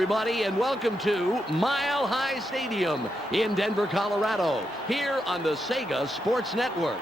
everybody, and welcome to Mile High Stadium in Denver, Colorado, here on the Sega Sports Network.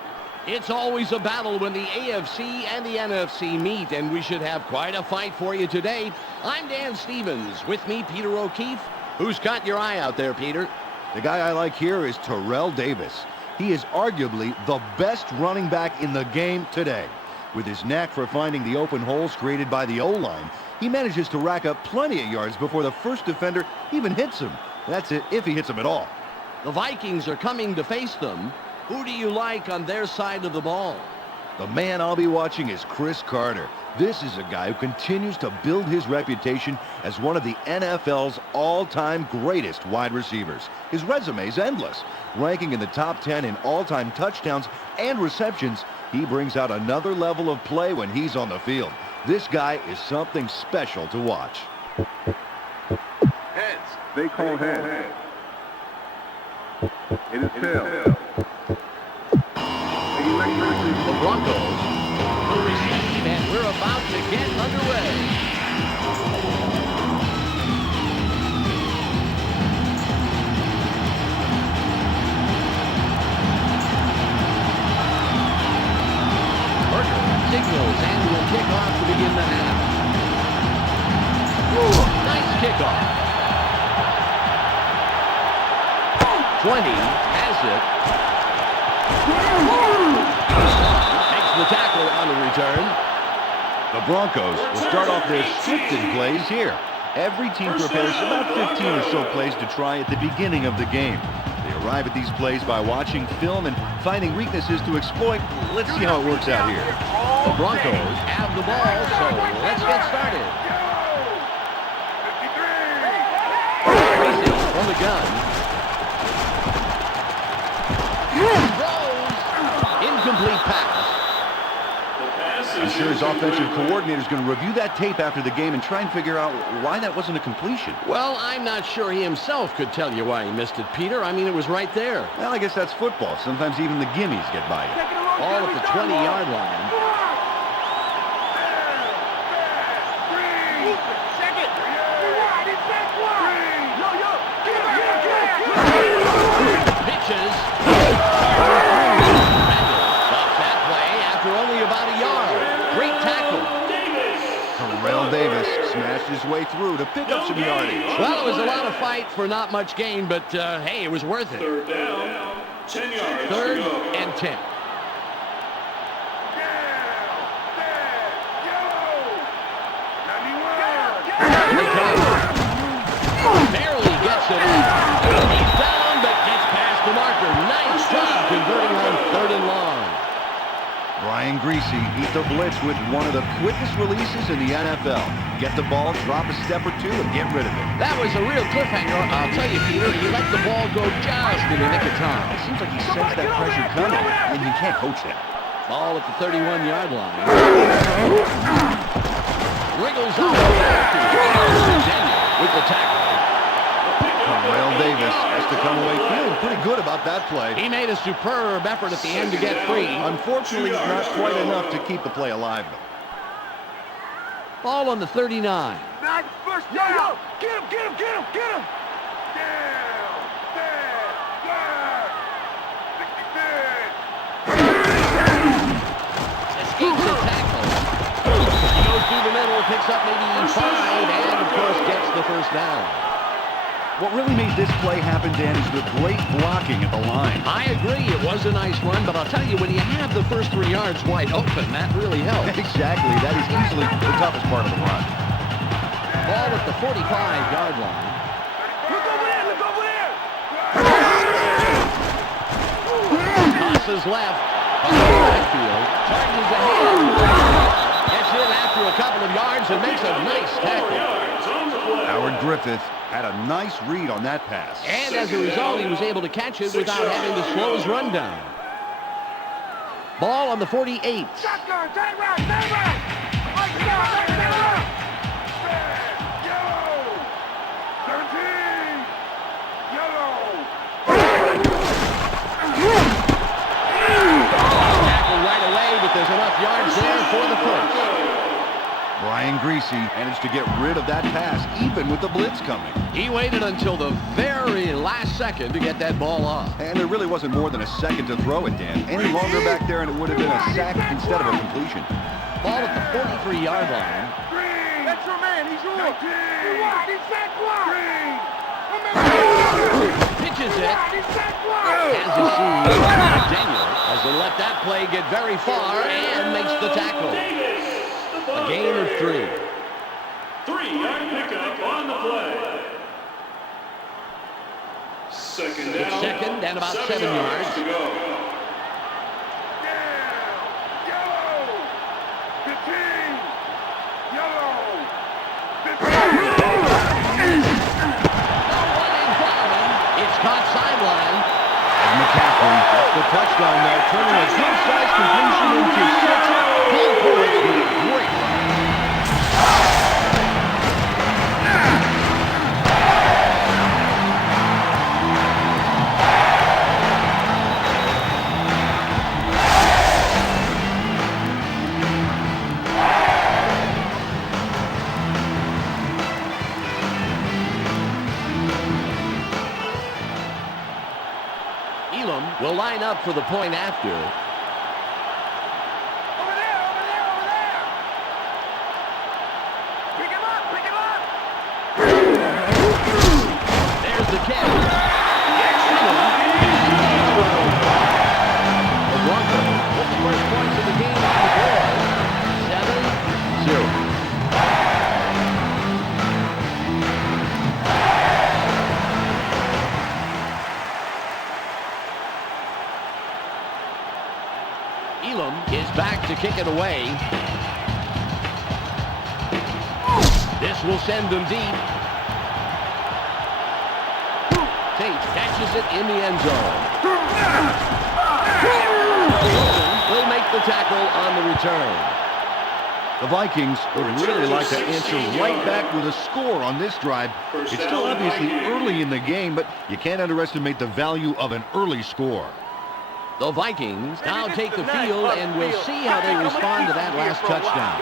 It's always a battle when the AFC and the NFC meet, and we should have quite a fight for you today. I'm Dan Stevens. With me, Peter O'Keefe. Who's got your eye out there, Peter? The guy I like here is Terrell Davis. He is arguably the best running back in the game today. With his knack for finding the open holes created by the O-line, he manages to rack up plenty of yards before the first defender even hits him. That's it, if he hits him at all. The Vikings are coming to face them. Who do you like on their side of the ball? The man I'll be watching is Chris Carter. This is a guy who continues to build his reputation as one of the NFL's all-time greatest wide receivers. His resume is endless. Ranking in the top 10 in all-time touchdowns and receptions, he brings out another level of play when he's on the field. This guy is something special to watch. Heads. They call heads. It is tails. The Broncos will receive, and we're about to get underway. Signals and will kick off to begin the half. Ooh, nice kickoff. 20 has it. Makes the tackle on the return. The Broncos will start off their scripted plays here. Every team prepares about 15 or so plays to try at the beginning of the game. They arrive at these plays by watching film and finding weaknesses to exploit. Let's see how it works out here. The Broncos have the ball, so let's get started. Racing from the gun. Throws. Incomplete pass. I'm sure his offensive coordinator is going to review that tape after the game and try and figure out why that wasn't a completion. Well, I'm not sure he himself could tell you why he missed it, Peter. I mean, it was right there. Well, I guess that's football. Sometimes even the gimmies get by you. All at the 20-yard line. Pitches. Stops that play after only about a yard. Great tackle. Terrell Davis smashed his way through to pick up some yardage. Well, it was a lot of fight for not much gain, but hey, it was worth it. Third down, 10 yards. Third and 10. Barely gets it in. He's down, but gets past the marker. Nice job converting on third and long. Brian Greasy beat the blitz with one of the quickest releases in the NFL. Get the ball, drop a step or two, and get rid of it. That was a real cliffhanger. I'll tell you, Peter, he let the ball go just in the nick of time. It seems like he sensed that pressure coming, and you can't coach that. Ball at the 31-yard line. Wriggles out with the tackle. Terrell Davis has to come away feeling pretty good about that play. He made a superb effort at the end to get free. Unfortunately, not quite enough to keep the play alive, though. Ball on the 39. First down. Get him, get him, get him, get him. Down, down, 66. Escapes the tackle. He goes through the middle, picks up maybe 5, and of course gets the first down. What really made this play happen, Dan, is the great blocking at the line. I agree, it was a nice run, but I'll tell you, when you have the first 3 yards wide open, that really helps. Exactly, that is easily the toughest part of the run. Ball at the 45-yard line. Look over there, look over there. Tosses left. Backfield. Charges ahead. Gets in after a couple of yards and makes a nice tackle. Howard Griffith had a nice read on that pass. And as a result, he was able to catch it without having to slow his run down. Ball on the 48. Shotgun, turn right, turn right. Yellow. 17. Yellow. Tackle right away, but there's enough yards there for the first. Brian Greasy managed to get rid of that pass, even with the blitz coming. He waited until the very last second to get that ball off. And there really wasn't more than a second to throw it, Dan. Any longer back there and it would have been a sack instead of a completion. Ball at the 43-yard line. That's your man. He's yours. He's wide. He's sack wide. Pitches it. Kansas City. Daniel has let that play get very far and makes the tackle. A gain of 3. 3-yard pickup on the play. Second down. It's second and about 7 yards. To go. It's caught sideline. And McCaffrey gets the touchdown there, turning a good-sized completion into 6 full points with a great run. Will line up for the point after. Over there. Pick him up. There's the catch. The Broncos with the first points of the game on the board. 7-0. Is back to kick it away. This will send them deep. Tate catches it in the end zone. Will make the tackle on the return. The Vikings would really like to answer right back with a score on this drive. It's still obviously early in the game, but you can't underestimate the value of an early score. The Vikings now take the field, and we'll see how they respond to that last touchdown.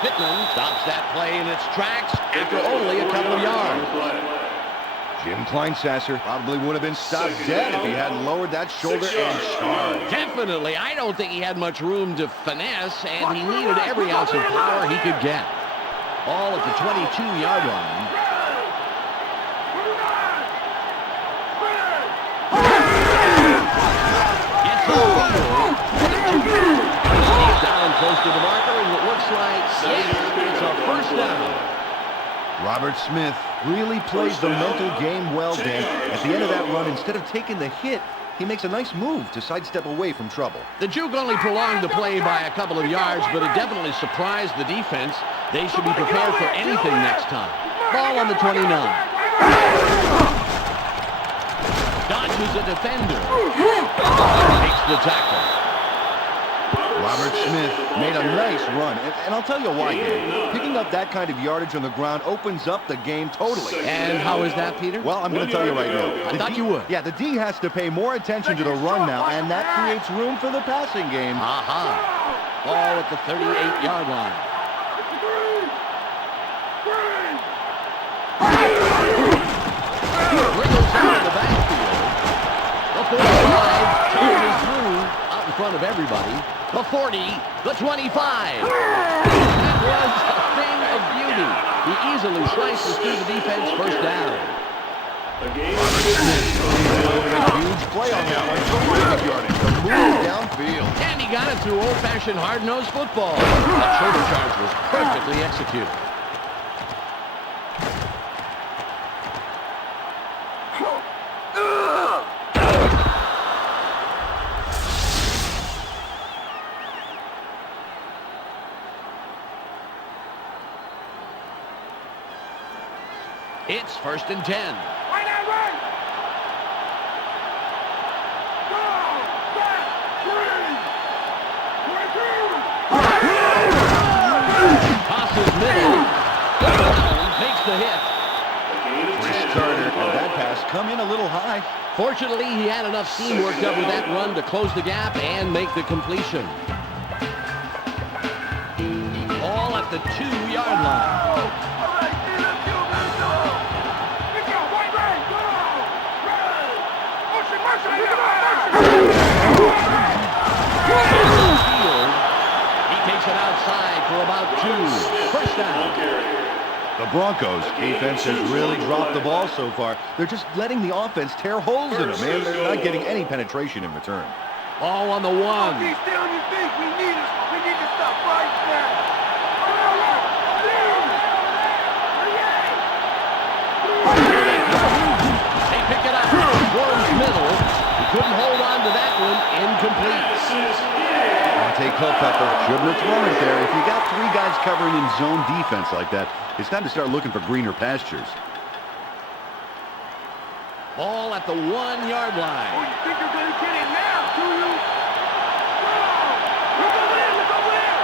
Pittman stops that play in its tracks after only a couple of yards. Jim Kleinsasser probably would have been stopped dead if he hadn't lowered that shoulder and charged. Definitely. I don't think he had much room to finesse, and he needed every ounce of power he could get. Ball at the 22-yard line. Gets the field. He's down close to the marker, and it looks like it's a first down. Robert Smith really plays the mental game well, Dan. At the end of that run, instead of taking the hit, he makes a nice move to sidestep away from trouble. The juke only prolonged the play by a couple of yards, but it definitely surprised the defense. They should be prepared for anything next time. Ball on the 29. Dodges a defender. Makes the tackle. Robert Smith made a nice run, and I'll tell you why, Dan. Picking up that kind of yardage on the ground opens up the game totally. And how is that, Peter? Well, I'm going to tell you right now. I thought you would. Yeah, the D has to pay more attention to the run now, and that creates room for the passing game. Aha. Ball at the 38-yard line. Wriggles out of the backfield. The 45 charges through out in front of everybody. The 40, the 25. That was a thing of beauty. He easily slices through the defense, first down. Huge play on that one. Terrific yardage to move downfield. And he got it through old-fashioned hard-nosed football. That shoulder charge was perfectly executed. It's 1st and 10. Tosses middle. Makes the hit. Chris Carter had that pass come in a little little high. Fortunately, he had enough steam worked up with that run to close the gap and make the completion. Ball at the 2-yard line. He takes it outside for about 2. First down. The Broncos defense has really dropped the ball so far. They're just letting the offense tear holes in them, man. They're not getting any penetration in return. Ball on the 1. Stay on your feet. We need to stop right now. They pick it up. Worms middle. He couldn't hold on to that one. Incomplete. Dante Culpepper shouldn't have thrown it there. If you got 3 guys covering in zone defense like that, it's time to start looking for greener pastures. Ball at the 1-yard line. Oh, you think you're going to get it now, do you? Look over there, look over there.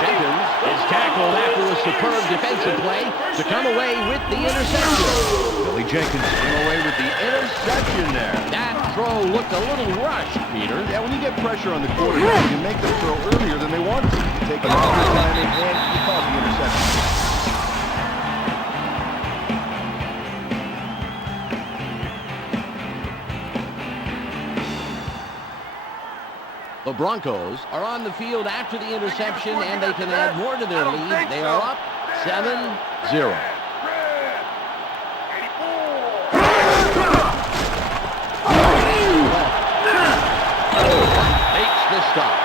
Jenkins is tackled after a superb defensive play to come away with the interception. Billy Jenkins came away with the interception there. That throw looked a little rushed, Peter. Yeah, when you get pressure on the quarterback, you make them throw earlier than they want to. You take them off the timing, and you call the interception. The Broncos are on the field after the interception, and they can add more to their lead. They are up 7-0. Makes the stop.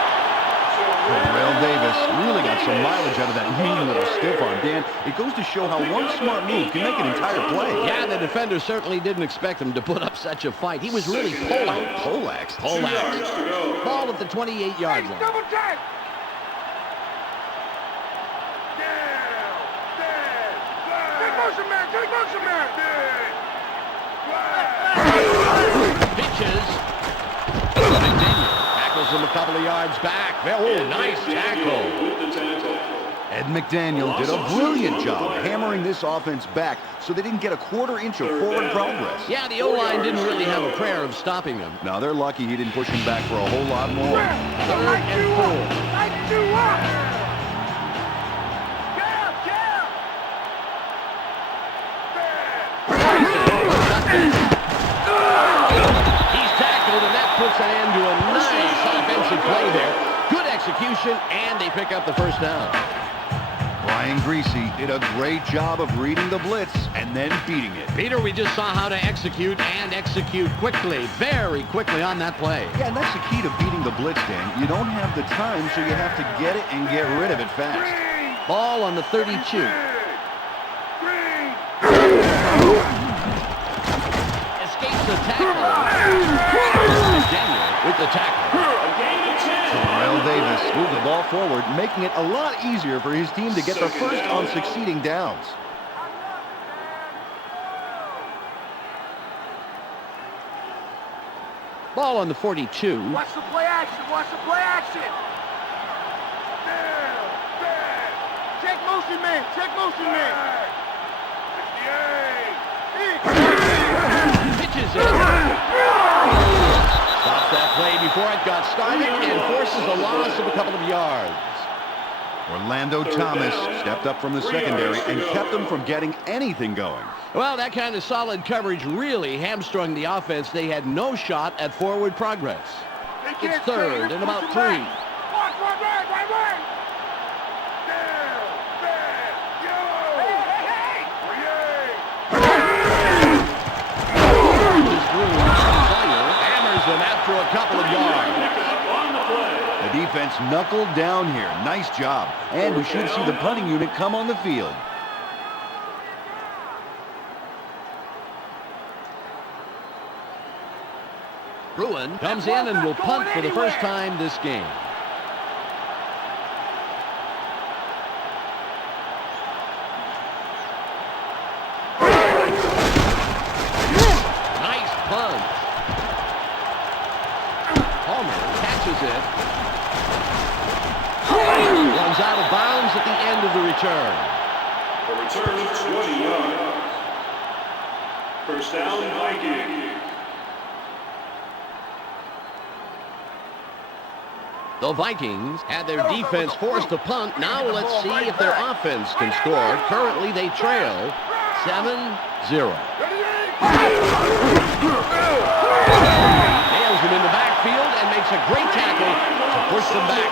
Terrell Davis really got some mileage out of that mean little stiff arm. Dan, it goes to show how one smart move can make an entire play. Yeah, the defender certainly didn't expect him to put up such a fight. He was really Poleaxed. Ball at the 28-yard line. Double check. Take motion, man. Take motion, man. Pitches. McDaniel tackles him a couple of yards back. Oh, nice tackle. Ed McDaniel did a brilliant job hammering this offense back so they didn't get a quarter-inch of forward progress. Yeah, the O-line didn't really have a prayer of stopping him. Now, they're lucky he didn't push him back for a whole lot more. 3rd and 4. Light you up. Get He's tackled, and that puts an end to a nice offensive play there. Good execution, and they pick up the first down. Brian Greasy did a great job of reading the blitz and then beating it. Peter, we just saw how to execute and execute quickly, very quickly on that play. Yeah, and that's the key to beating the blitz, Dan. You don't have the time, so you have to get it and get rid of it fast. Ball on the 32. Escapes the tackle. McDaniel with the tackle. Terrell Davis moved the ball forward, making it a lot easier for his team to get the first on succeeding downs. Ball on the 42. Watch the play action. Watch the play action. Check motion, man. Check motion, man. Pitches it. Stops that play before it got started and forces a loss of a couple of yards. Orlando Thomas stepped up from the secondary and kept them from getting anything going. Well, that kind of solid coverage really hamstrung the offense. They had no shot at forward progress. It's 3rd and about 3. Right. Hammers them after a couple of yards. The defense knuckled down here. Nice job. And we should see the punting unit come on the field. Bruin comes in and will punt for the first time this game. Nice punt. Palmer catches it. return. A return of 20 yards. First down, Vikings. The Vikings had their defense forced to punt. Now let's see if their offense can score. Currently, they trail 7-0. Nails him in the backfield and makes a great tackle to push them back.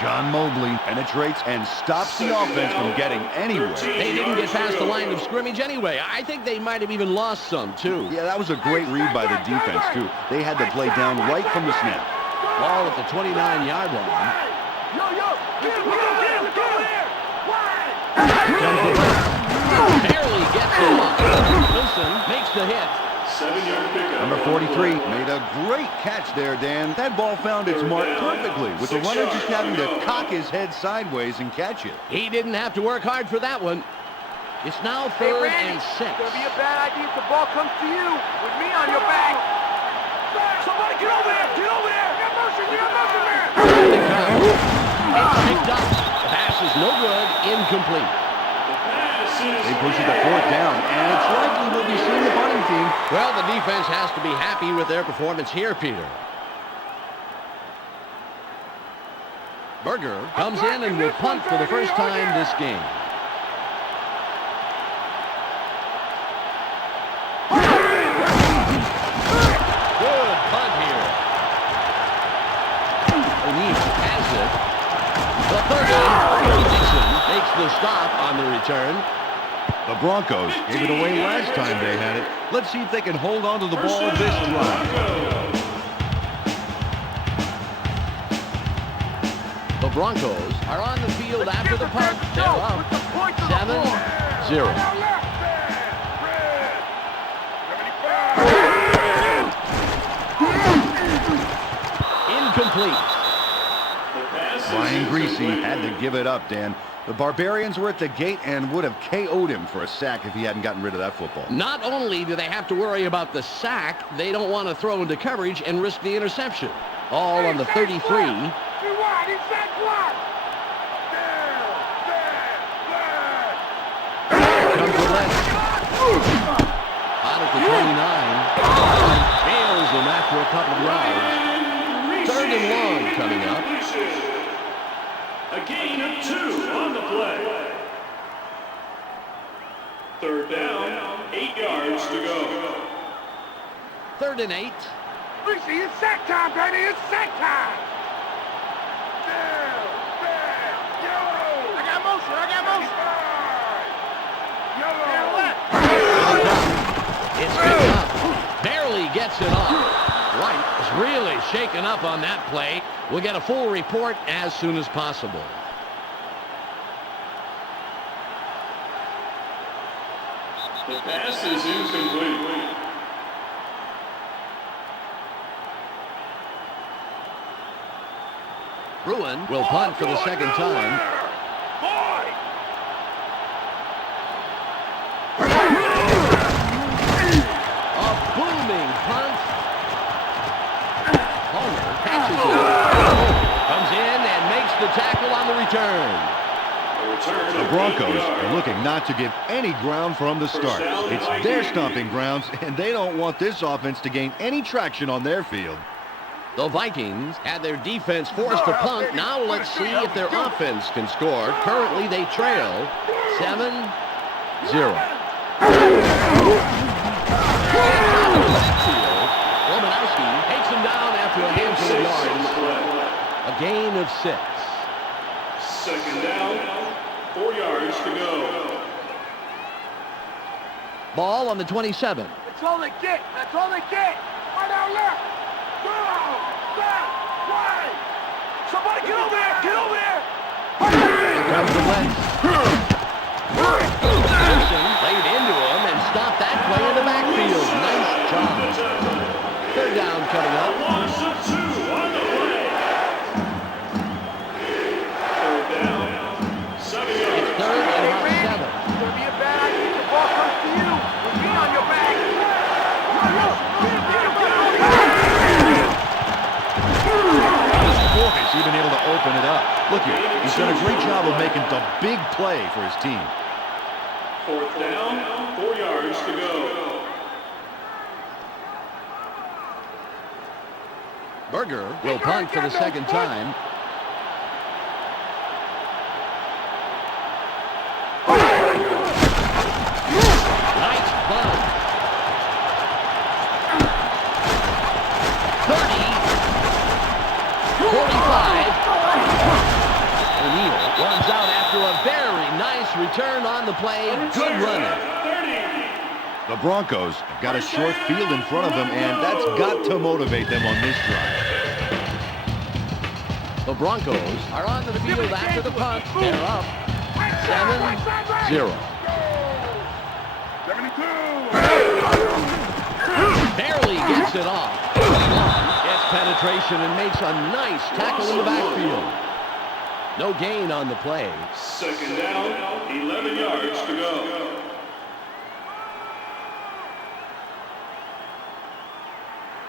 John Mobley penetrates and stops the offense from getting anywhere. They didn't get past the line of scrimmage anyway. I think they might have even lost some, too. Yeah, that was a great read by the defense, too. They had to play down right from the snap. Ball at the 29-yard line. Barely gets it off. Wilson makes the hit. 7-yard pickup. Number 43 made a great catch there, Dan. That ball found its mark perfectly, with the runner just having to cock his head sideways and catch it. He didn't have to work hard for that one. It's now 3rd and 6. It's gonna be a bad idea if the ball comes to you with me on your back. Somebody get over there! Get over there! Get motion! Get motion, man! It's picked up. The pass is no good. Incomplete. They push it to 4th down, and it's likely we'll be seeing the punting team. Well, the defense has to be happy with their performance here, Peter. Berger comes in and will punt for the first time this game. Good punt here. O'Neal has it. The 30. Dixon makes the stop on the return. The Broncos gave it away last time they had it. Let's see if they can hold on to the ball this drive. The Broncos are on the field after the punt. They're up 7-0. Incomplete. Brian Greasy had to give it up, Dan. The Barbarians were at the gate and would have KO'd him for a sack if he hadn't gotten rid of that football. Not only do they have to worry about the sack, they don't want to throw into coverage and risk the interception. All on the 33. Comes the left. Out at the 29. Fails him after a couple of yards. 3rd and long coming up. A gain of 2 on the play. 3rd down, 8 yards to go. 3rd and 8. Greasy, it's sack time, baby! It's sack time! I got motion! It's picked up. Barely gets it off. White is really shaken up on that play. We'll get a full report as soon as possible. The pass is incomplete. Bruin will punt for the second time. A booming punt. Homer catches it. Comes in and makes the tackle on the return. The Broncos are looking not to give any ground from the start. It's their stomping grounds, and they don't want this offense to gain any traction on their field. The Vikings had their defense forced to punt. Now let's see if their offense can score. Currently, they trail 7-0. Romanowski takes him down after a handful of yards. A gain of 6. 2nd down, 4 yards to go. Ball on the 27. That's all they get! That's all they get! Right out left! Go! Back! Right! Somebody get over there! Get over there! Here comes the Wentz. Simpson laid into him and stopped that play in the backfield. Nice job. 3rd down coming up. Loss of 2 on the play. 3rd down, 7 yards. It's 3rd and about 7. It's gonna be a bad idea if the ball comes to you with me on your back. Boy, has he been able to open it up. Look here, he's done a great job of making the big play for his team. 4th down, 4 yards to go. Berger will punt for the second time. Nice punt. 30. 45. O'Neal runs out after a very nice return on the play. Good running. The Broncos have got a short field in front of them, and that's got to motivate them on this drive. The Broncos are onto the field after the punt. They're up 7-0. 72. Barely gets it off. Gets penetration and makes a nice tackle in the backfield. No gain on the play. 2nd down, 11 yards to go.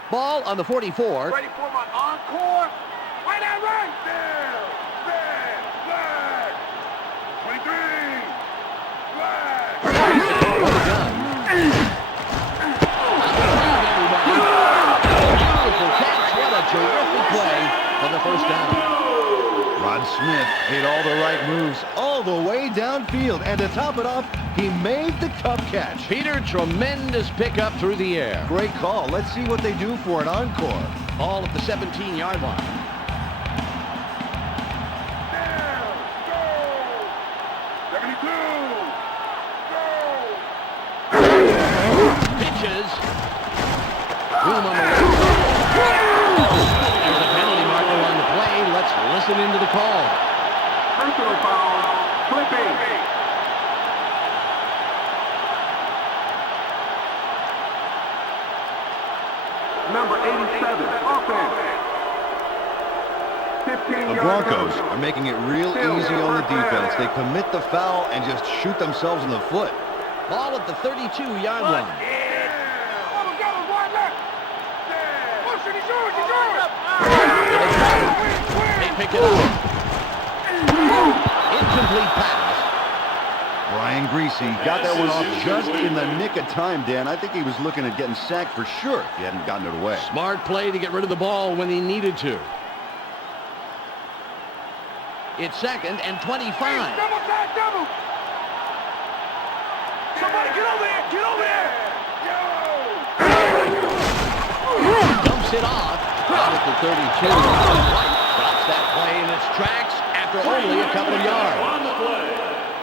Ball on the 44. Ready for my encore? Right out, right there. Red flag. 23. Flag. Well done. Beautiful catch. What a terrific play for the first down. Rod Smith made all the right moves all the way downfield, and to top it off, he made the tough catch. Peter, tremendous pickup through the air. Great call. Let's see what they do for an encore. Ball at the 17-yard line. There. Go. 72. Go. Pitches. Room on the left. There's a penalty marker on the play. Let's listen into the call. Personal foul. Flipping. Number 87. Offense. 15 The Broncos are making it real easy on the defense. They commit the foul and just shoot themselves in the foot. Ball at the 32-yard line. They pick it up. Incomplete pass. Brian Greasy got that one off just in the nick of time, Dan. I think he was looking at getting sacked for sure if he hadn't gotten it away. Smart play to get rid of the ball when he needed to. It's 2nd and 25. Double tag, double. Somebody get over here! Get over here! Dumps it off. Out at the 32. White drops that play in its tracks after only a couple of yards. On the play.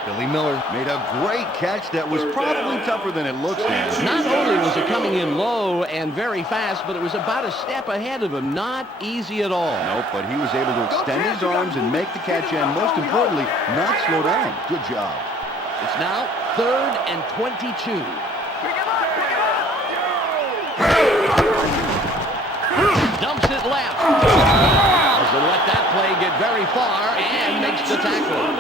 Billy Miller made a great catch that was probably tougher than it looks, Dan. Not only was it coming in low and very fast, but it was about a step ahead of him. Not easy at all. Nope, but he was able to extend his arms and make the catch, and most importantly, not slow down. Good job. It's now 3rd and 22. Pick him up! Pick him up! Dumps it left. Doesn't let that play get very far and makes the tackle.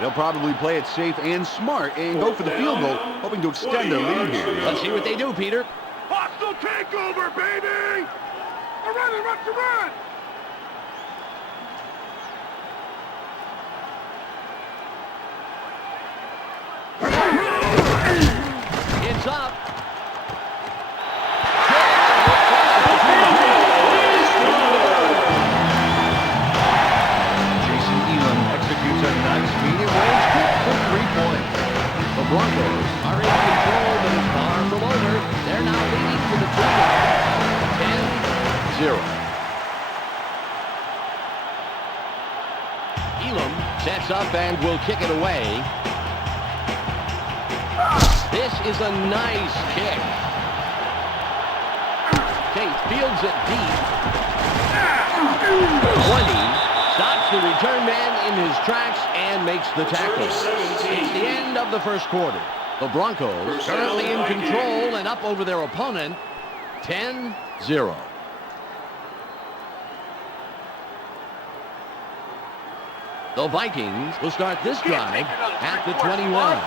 They'll probably play it safe and smart and go for the field goal, hoping to extend their lead here. Let's see what they do, Peter. Hostile takeover, baby! A run, to run! It's up. Jason Elam executes a nice medium-range kick for 3 points. The Broncos are in control, but it's far from over. They're now leading to the 10-0. Elam sets up and will kick it away. This is a nice kick. Tate fields it deep. 20. Stops the return man in his tracks and makes the tackle. It's the end of the first quarter. The Broncos currently in control and up over their opponent, 10-0. The Vikings will start this drive at the 21.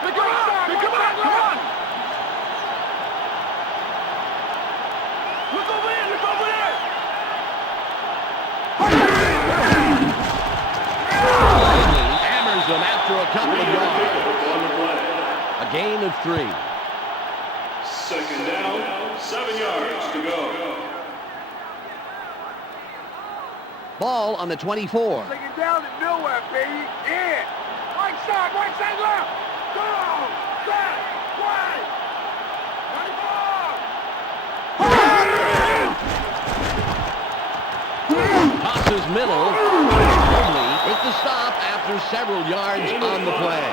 Pick him up! Come on! Look over there! couple of yards. On the play. A gain of 3. Second down, 7 yards to go. Ball on the 24. Take it down to nowhere, baby. In. Right side, left. Go. Set. Right. 24. Tosses middle. Only with the stop after several yards on the play.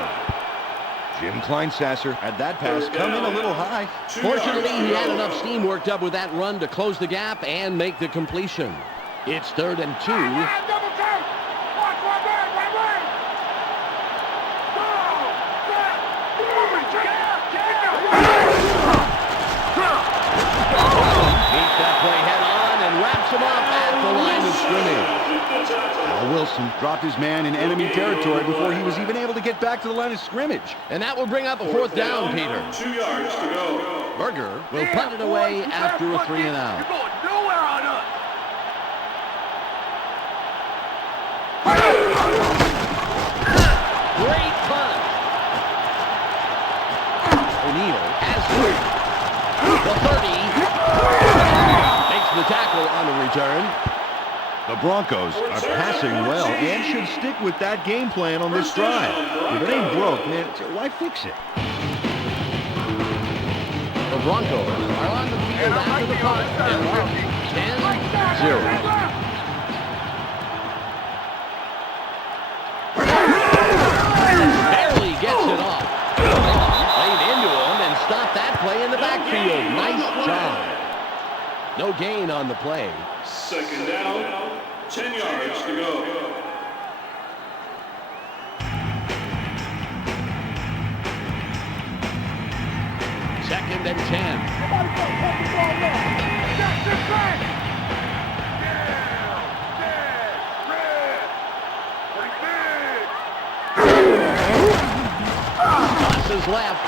Jim Kleinsasser had that pass come in a little high. Fortunately, he had enough steam worked up with that run to close the gap and make the completion. It's 3rd and 2. Double turn. Watch right there, right way. Go. Set. Beats that play head on and wraps him up at the line of scrimmage. Al Wilson dropped his man in enemy territory before he was even able to get back to the line of scrimmage. And that will bring up a 4th down, Peter. 2 yards to go. Berger will punt it away after a 3 and out. You're going nowhere on us. Great punt. O'Neal has the 30. Makes the tackle on the return. The Broncos are passing well and should stick with that game plan on this drive. If it ain't broke, man, why fix it? The Broncos are on the field after the punt and up 10-0. Barely gets it off. Played into him and stopped that play in the backfield. Nice job. No gain on the play. Second down, 10 yards to go. Second and 10. Somebody go take the ball now. That's the track. Passes left.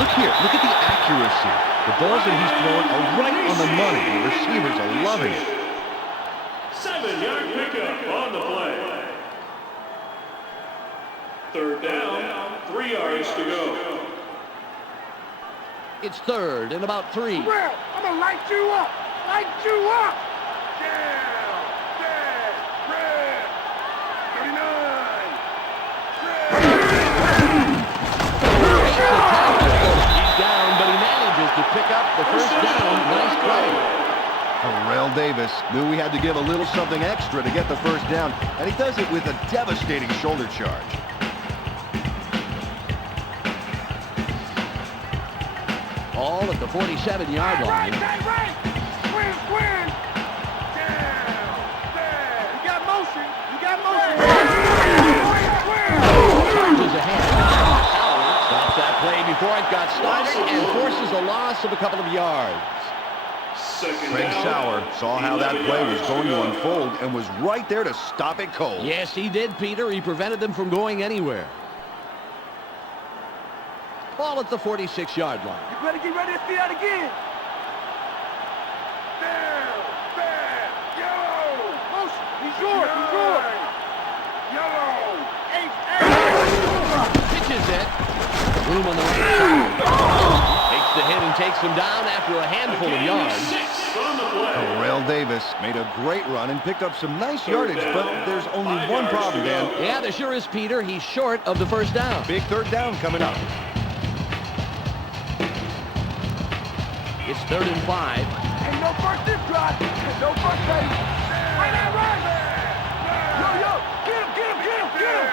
Look here. Look at the accuracy. The balls that he's throwing are right on the money. The receivers are loving it. 7-yard pickup on the play. Third down, 3 yards to go. It's 3rd and about 3. I'm gonna light you up. Light you up. Down, dead, red, 39. He's down, but he manages to pick up the first down. Nice play. Terrell Davis knew we had to give a little something extra to get the first down, and he does it with a devastating shoulder charge. All at the 47-yard line. Right. Quinn. Down, dead. You got motion. Charges ahead. Stops that play before it got started and forces a loss of a couple of yards. Craig Sauer saw how that play was going to unfold and was right there to stop it cold. Yes, he did, Peter. He prevented them from going anywhere. Ball at the 46-yard line. You better get ready to see that again. Down, bad, yellow. Motion. He's yours. Yellow. Pitches it. Room on the right side. Takes the hit and takes him down after a handful of yards. Terrell Davis made a great run and picked up some nice yardage, but there's only one problem, Dan. Yeah, there sure is, Peter. He's short of the first down. Big third down coming up. It's 3rd and 5. Ain't no first this drive. Ain't no first base. Right. Yo. Get him.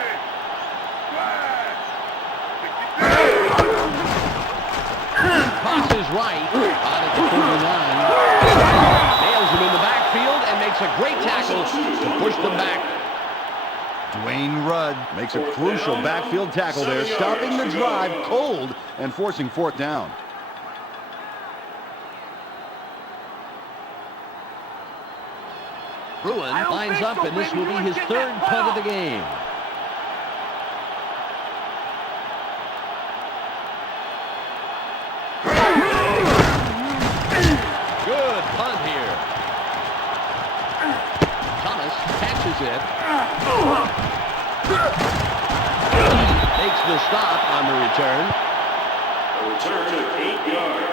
Crosses right out at the 49. Nails him in the backfield and makes a great tackle to push them back. Dwayne Rudd makes a crucial backfield tackle there, stopping the drive cold and forcing 4th down. Bruin lines up, and this will be his 3rd punt of the game. Good punt here. Thomas catches it. Makes the stop on the return. A return of 8 yards.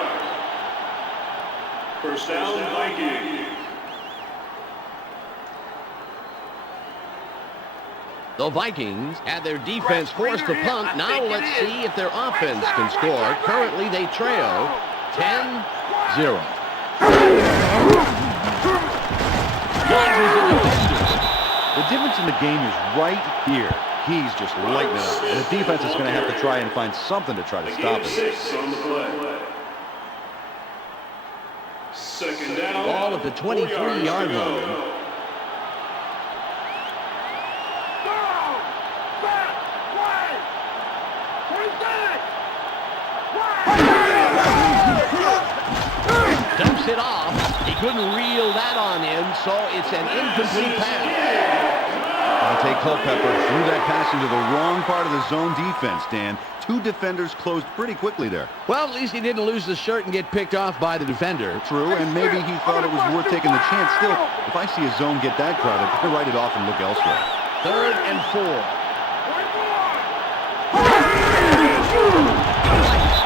First down, Vikings. The Vikings had their defense forced to punt. Now let's see if their offense can score. Currently, they trail 10-0. The difference in the game is right here. He's just lighting it up. And the defense is going to have to try and find something to try to stop it. 6 on the play. Second down. Ball at the 23-yard line. Dumps it off. He couldn't reel that on in, so it's an incomplete pass. Dante Culpepper threw that pass into the wrong part of the zone defense, Dan. Two defenders closed pretty quickly there. Well, at least he didn't lose the shirt and get picked off by the defender. True, and maybe he thought it was worth taking the chance. Still, if I see a zone get that crowded, I write it off and look elsewhere. 3rd and 4.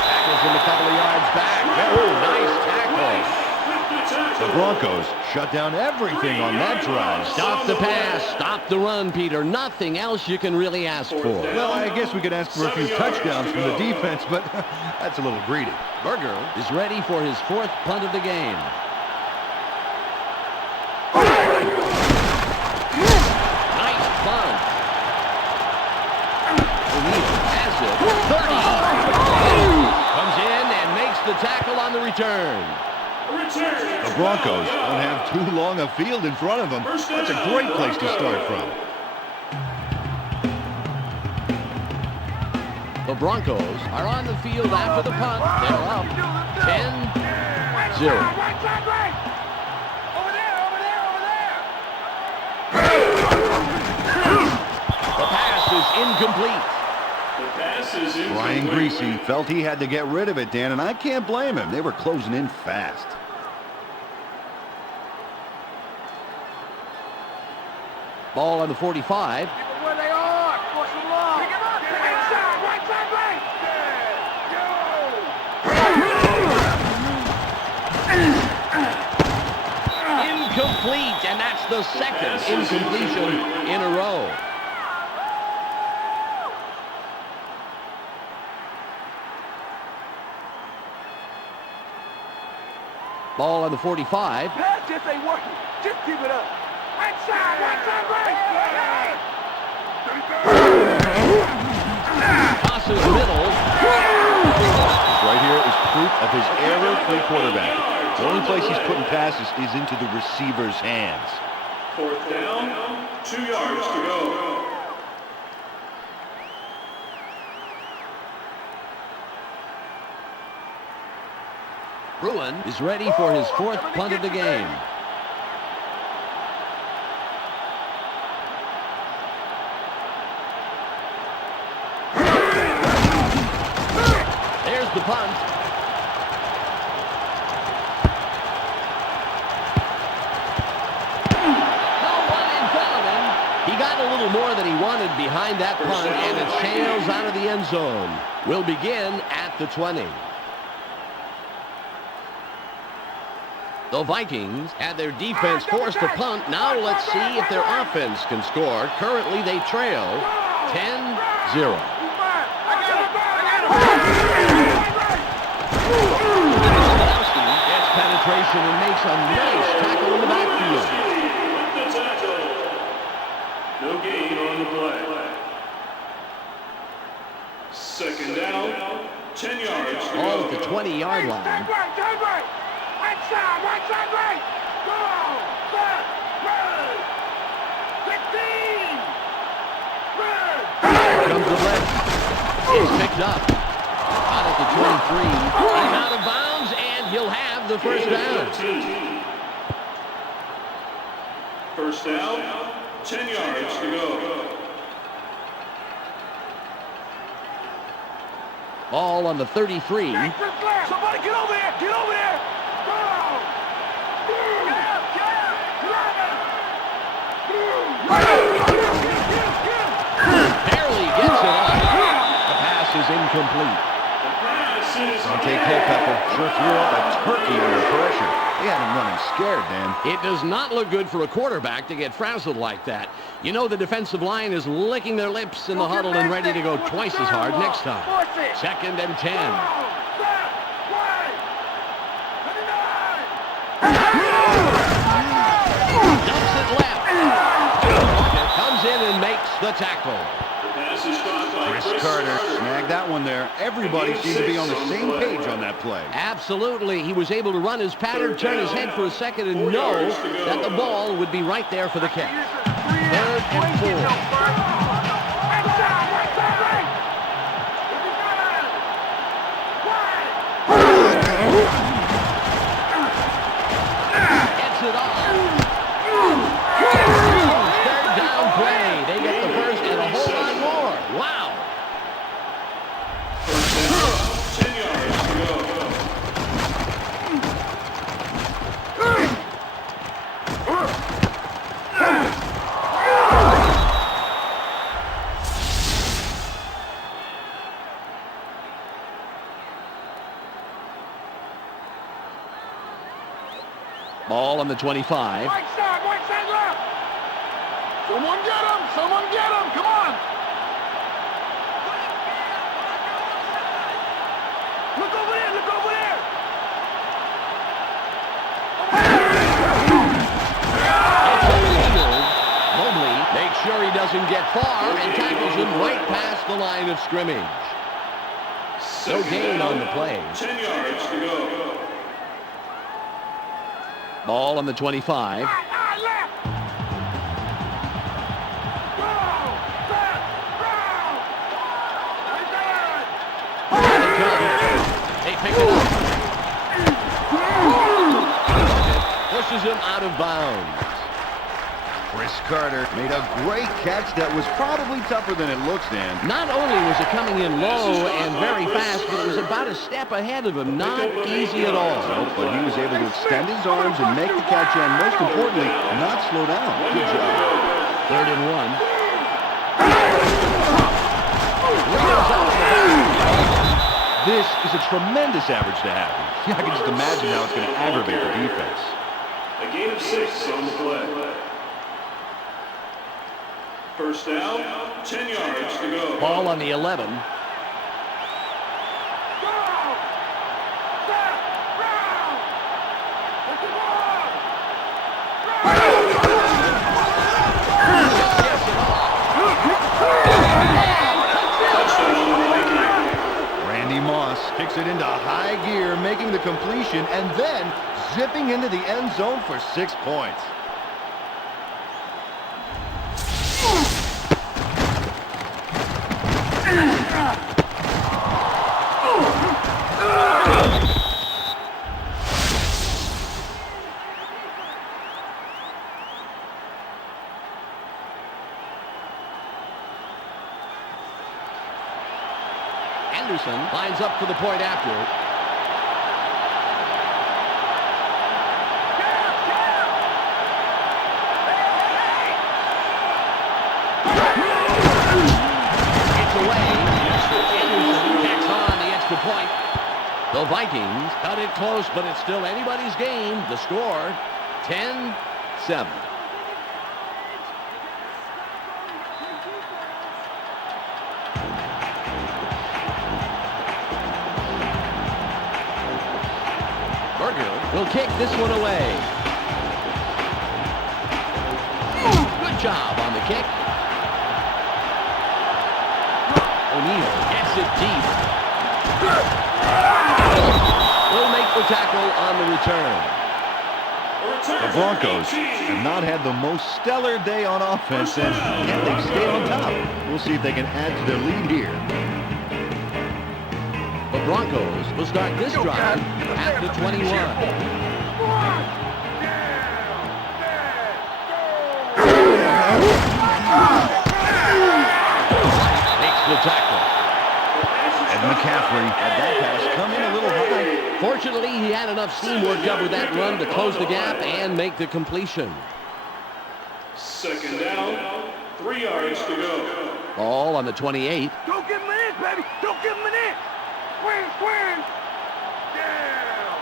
Tackles him a couple of yards back. Oh, nice tackle. The Broncos shut down everything on that drive. Stop the pass. Stop the run, Peter. Nothing else you can really ask for. Well, I guess we could ask for a few touchdowns from the defense, but that's a little greedy. Berger is ready for his 4th punt of the game. Nice punt. O'Neal has it. 30. Comes in and makes the tackle on the return. The Broncos don't have too long a field in front of them. That's a great place to start from. The Broncos are on the field after the punt. They're up 10-0. The pass is incomplete. Brian Greasy felt he had to get rid of it, Dan, and I can't blame him. They were closing in fast. Ball on the 45. Keep them where they are. Force them long. Pick him up. Inside. Right side, right. Incomplete, and that's the 2nd incompletion in a row. Ball on the 45. Pass just ain't working. Just keep it up. Right side, right. Tosses middle. Right here is proof of his error-free quarterback. The only place he's putting passes is into the receiver's hands. 4th down, 2 yards to go. Bruin is ready for his 4th punt of the game. There's the punt. No one in front of him. He got a little more than he wanted behind that punt, and it sails out of the end zone. We'll begin at the 20. The Vikings had their defense forced to punt. Now let's see if their offense can score. Currently, they trail 10-0. Gets penetration and makes a nice tackle in the backfield. No gain on the play. Second down, 10 yards to All go. at the 20-yard line. Turn right. Right side, right. Go. Back. Run. 15. Run. Here comes the blitz. It's picked up. Out at the 23. He's out of bounds, and he'll have the first down. First down, 10 yards to go. Ball on the 33. Somebody get over there. Get over there. Go. Get up. incomplete. The pass is Dante Culpepper sure threw up a turkey under pressure. He had him running scared, Dan. It does not look good for a quarterback to get frazzled like that. You know the defensive line is licking their lips in the huddle and ready to go twice as hard next time. 2nd and 10. Dumps it left. It comes in and makes the tackle. pass is caught by Chris Carter snagged that one there. Everybody seemed to be on the same page on that play. Absolutely. He was able to run his pattern, turn his head for a second, and know that the ball would be right there for the catch. 3rd and 4. Gets it off. 3rd down play. They get the first and a whole lot more. Wow. 10 yards to go. Ball on the 25. Right side left. Someone get him, come on. Look over there. Mobley makes sure he doesn't get far and tackles him right past the line of scrimmage. No gain on the play. 10 yards to go. Ball on the 25. Left. They pick it up. Pushes him out of bounds. Chris Carter made a great catch that was probably tougher than it looks, Dan. Not only was it coming in low and very fast, but it was about a step ahead of him. Not easy at all. But he was able to extend his arms and make the catch, and most importantly, not slow down. Good job. 3rd and 1. This is a tremendous average to have. I can just imagine how it's going to aggravate the defense. A gain of 6 on the play. First down, 10 yards to go. Ball on the 11. Randy Moss kicks it into high gear, making the completion, and then zipping into the end zone for 6 points. Anderson lines up for the point after. It's away. Anderson kicks on the extra point. The Vikings cut it close, but it's still anybody's game. The score, 10-7. Will kick this one away. Good job on the kick. O'Neal gets it deep. Will make the tackle on the return. The Broncos have not had the most stellar day on offense, and yet they've stayed on top. We'll see if they can add to their lead here. The Broncos will start this drive at the 21. Makes the tackle. And McCaffrey had that pass come in a little high. Fortunately, he had enough steam worked up with that run to close the gap and make the completion. 2nd down, 3 yards to go. Ball on the 28. Don't give him an inch, baby. Don't give him an inch. Swing, swing. Down.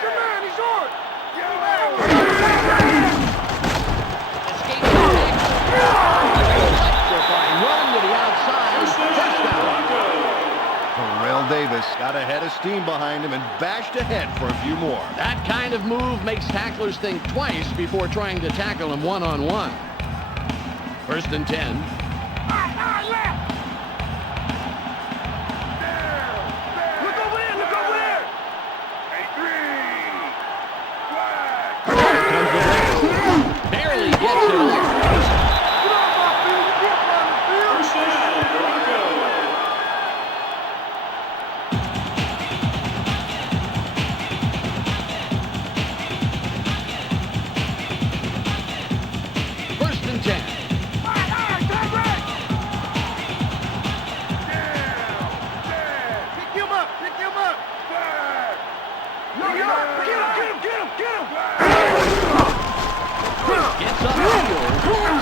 Come on, he's yours. Escape the electrifying run to the outside. First down. Terrell Davis got a head of steam behind him and bashed ahead for a few more. That kind of move makes tacklers think twice before trying to tackle him one-on-one. First and 10. Look over there, look over there. Hey, Barely gets it off. get off my field, you can't run the field. First down, Broncos. First and 10. Pick him up, pick him up. Yo, get him, get him. Gets up field.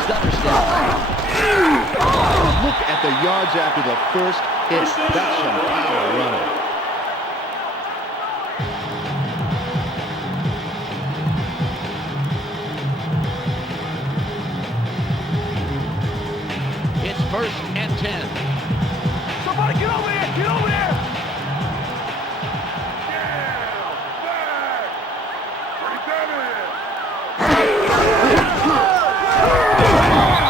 Stutter step. Look at the yards after the first hit. That's some power running. It's first and 10. Somebody get over here, get over here.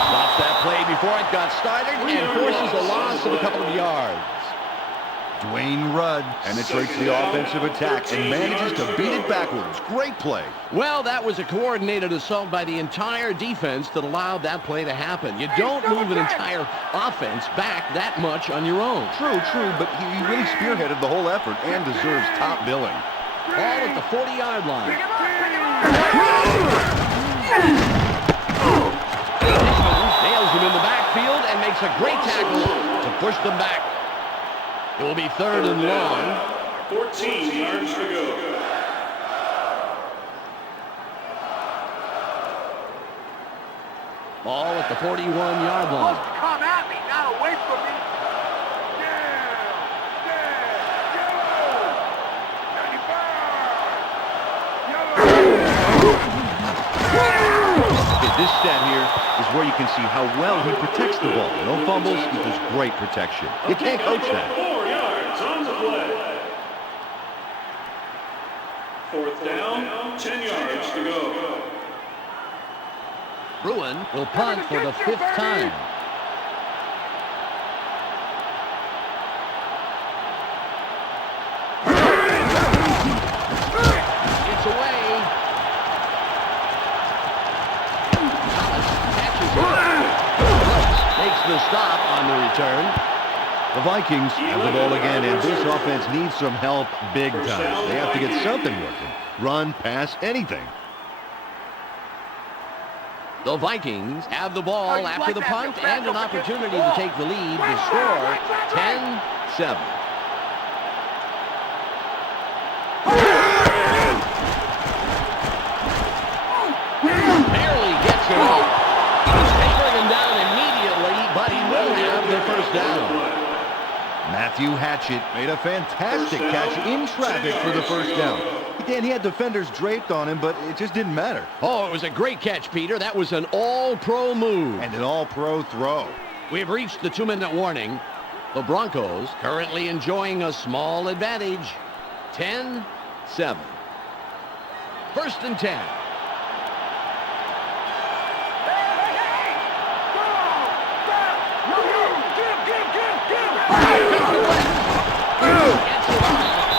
Stops that play before it got started and forces a loss of a couple of yards. Dwayne Rudd penetrates the offensive attack and manages to beat it backwards. Great play. Well, that was a coordinated assault by the entire defense that allowed that play to happen. You don't move an entire offense back that much on your own. True, but he really spearheaded the whole effort and deserves top billing. Ball at the 40-yard line. Pick him up, pick him up. Nails him in the backfield and makes a great tackle to push them back. It will be third and long. 14 yards to go. Ball at the 41-yard line. Supposed to come at me, not away from me. Okay, this stat here is where you can see how well he protects the ball. No fumbles, equals great protection. You can't coach that. 4 yards on the play. Fourth down, 10 yards to go. Bruin will punt for the 5th time. It's away. Catches it. Makes the stop on the return. The Vikings have the ball again, and this offense needs some help big time. They have to get something working. Run, pass, anything. The Vikings have the ball after the punt and an opportunity to take the lead to score 10-7. Barely gets it off. They bring him down immediately, but he will have the first down. Matthew Hatchett made a fantastic catch in traffic for the first down. Dan, he had defenders draped on him, but it just didn't matter. Oh, it was a great catch, Peter. That was an all-pro move. And an all-pro throw. We've reached the 2-minute warning. The Broncos currently enjoying a small advantage. 10-7. First and 10.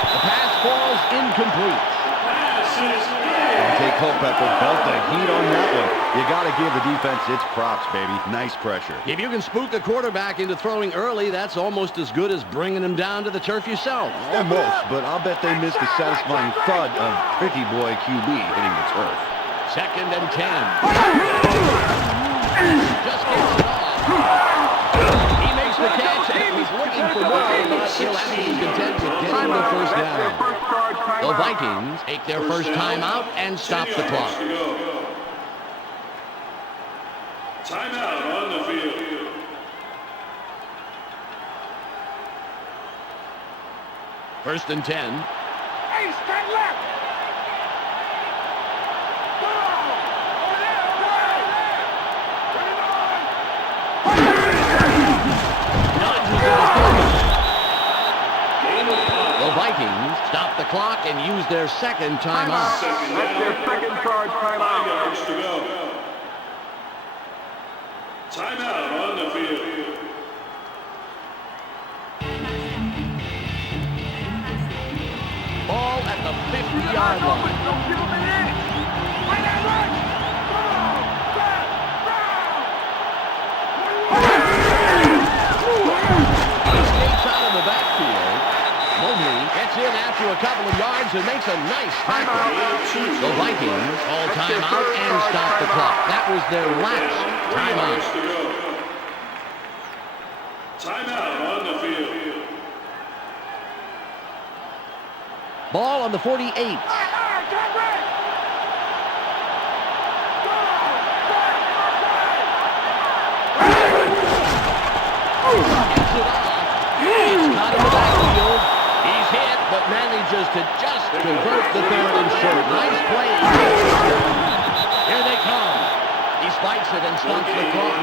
The pass falls incomplete. Dante Culpepper felt the heat on that one. You got to give the defense its props, baby. Nice pressure. If you can spook a quarterback into throwing early, that's almost as good as bringing him down to the turf yourself. Almost, but I'll bet they missed the satisfying thud of pretty boy QB hitting the turf. Second and 10. Just gets it off. He makes the catch and he's looking for more, but he'll have to be content with getting the first down. The Vikings take their first time out and stop the clock. Timeout on the field. First and 10. Hey, straight left. Go! Over there, right. Bring it on. The Vikings stop the clock and use their second timeout. Second That's down. their second charge 5 timeout. yards to go. Timeout on the field. Ball at the 50-yard line. Don't give him an inch. Right there, right. Go! Back! Escapes out of the backfield. Mobley gets in after a couple of yards and makes a nice tackle. The Vikings call timeout and stop the clock. That was their last 3 yards timeout. to go. Timeout on the field. Ball on the 48. Get ready. Go! Gets it off. It's caught in the backfield. He's hit, but manages to just convert the third and short. Nice play. Here they come. He spikes it and stops the clock.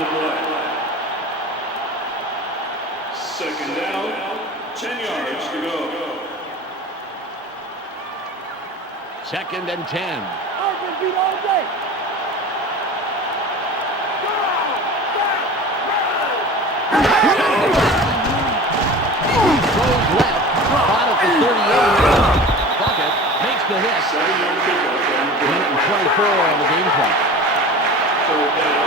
Second down, 10 yards to go. Second and 10. Urban beat all day. Go! Back! Throws left. Caught at the 38. Bucket makes the hit. 7-yard kickoff. Minute and 24 on the game clock. Third down.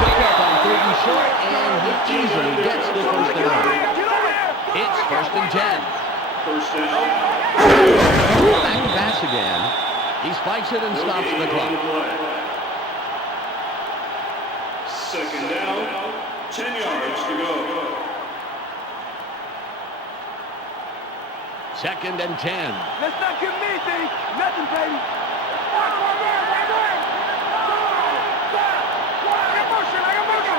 Pick up on third and short, and he easily gets the first down. It's first and 10. First down. Back to pass again. He spikes it and stops the clock. Second down, 10 yards to go. Second and 10. Let's not give me things. Nothing, baby. Right there, right there. Go! Back! I got motion, I got motion.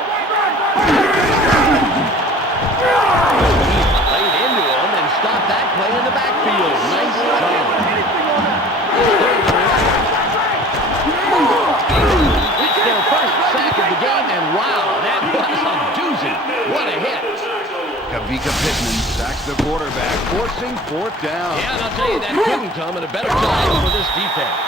Played into him and stopped that play in the backfield. Nice job. It's their first sack of the game, and wow, that was a doozy. What a hit. Kavika Pittman sacks the quarterback, forcing fourth down. Yeah, and I'll tell you, that couldn't come at a better time for this defense.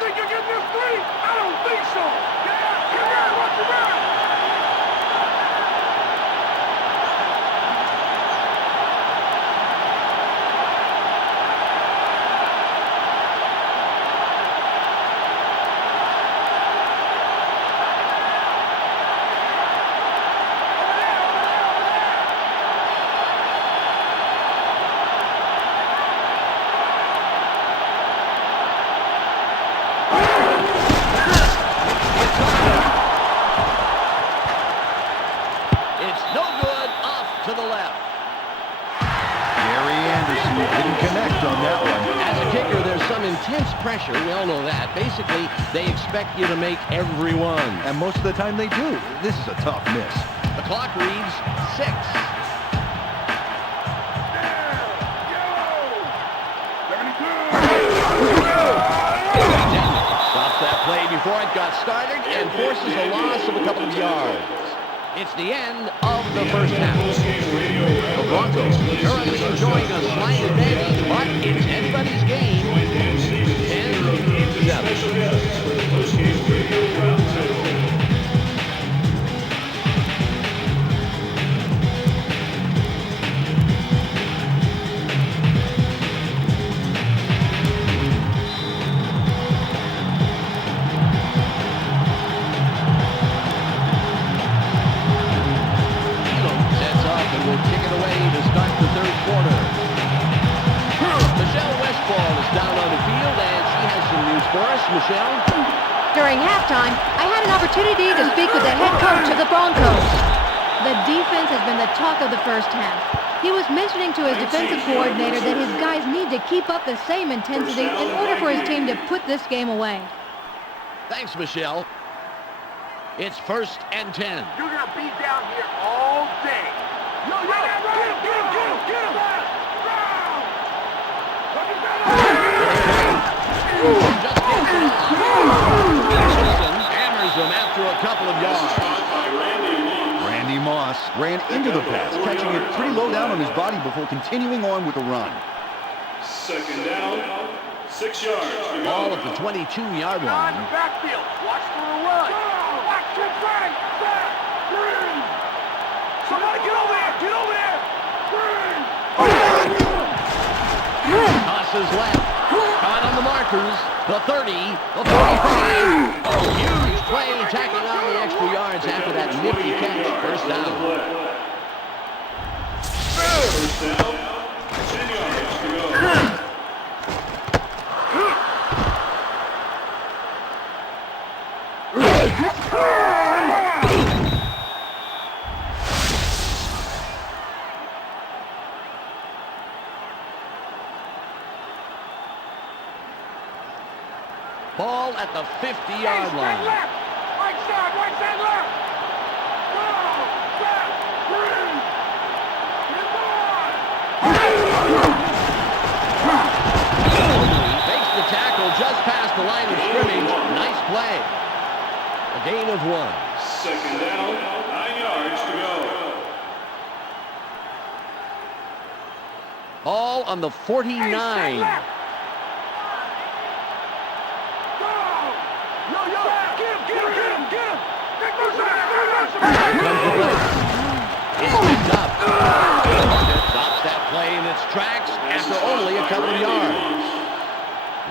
Think you get this three? I don't think so. Get out, watch the run. It's no good, off to the left. Gary Anderson didn't connect on that one. As a kicker, there's some intense pressure. We all know that. Basically, they expect you to make every one. And most of the time they do. This is a tough miss. The clock reads 6. Stops that play before it got started and forces a loss of a couple of yards. It's the end of the first half. The Broncos currently enjoying a slight advantage, but it's anybody's game. 10-7. Sets up and will kick it away to start the third quarter. Michelle Westfall is down on the field, and she has some news for us. Michelle? During halftime, I had an opportunity to speak with the head coach of the Broncos. The defense has been the talk of the first half. He was mentioning to his defensive coordinator that his guys need to keep up the same intensity in order for his team to put this game away. Thanks, Michelle. It's 1st and 10. You're going to be down here all day. Yo, get him! Just gets it on. Wilson hammers him after a couple of yards. Randy Moss ran into the pass, catching it pretty low down on his body before continuing on with the run. 2nd down, 6 yards. Ball at the 22-yard On line. the backfield. Watch for a run. Watch to right. Back. Green. Somebody get over there. Get over there. Green. Tosses left. Caught on the markers. The 30, the 45. A huge play tacking on the extra yards after that nifty catch. First down. First down, 10 yards to go. Ball at the 50-yard line. Left. Right side left. Go. Back. Green. Makes the tackle just past the line of scrimmage. Nice play. A gain of 1. 2nd down, 9 yards to go. Ball on the 49. Left. Go. Yo. Get him. Big motion. Comes the blitz. It's picked up. Stops that play in its tracks after only a couple of yards.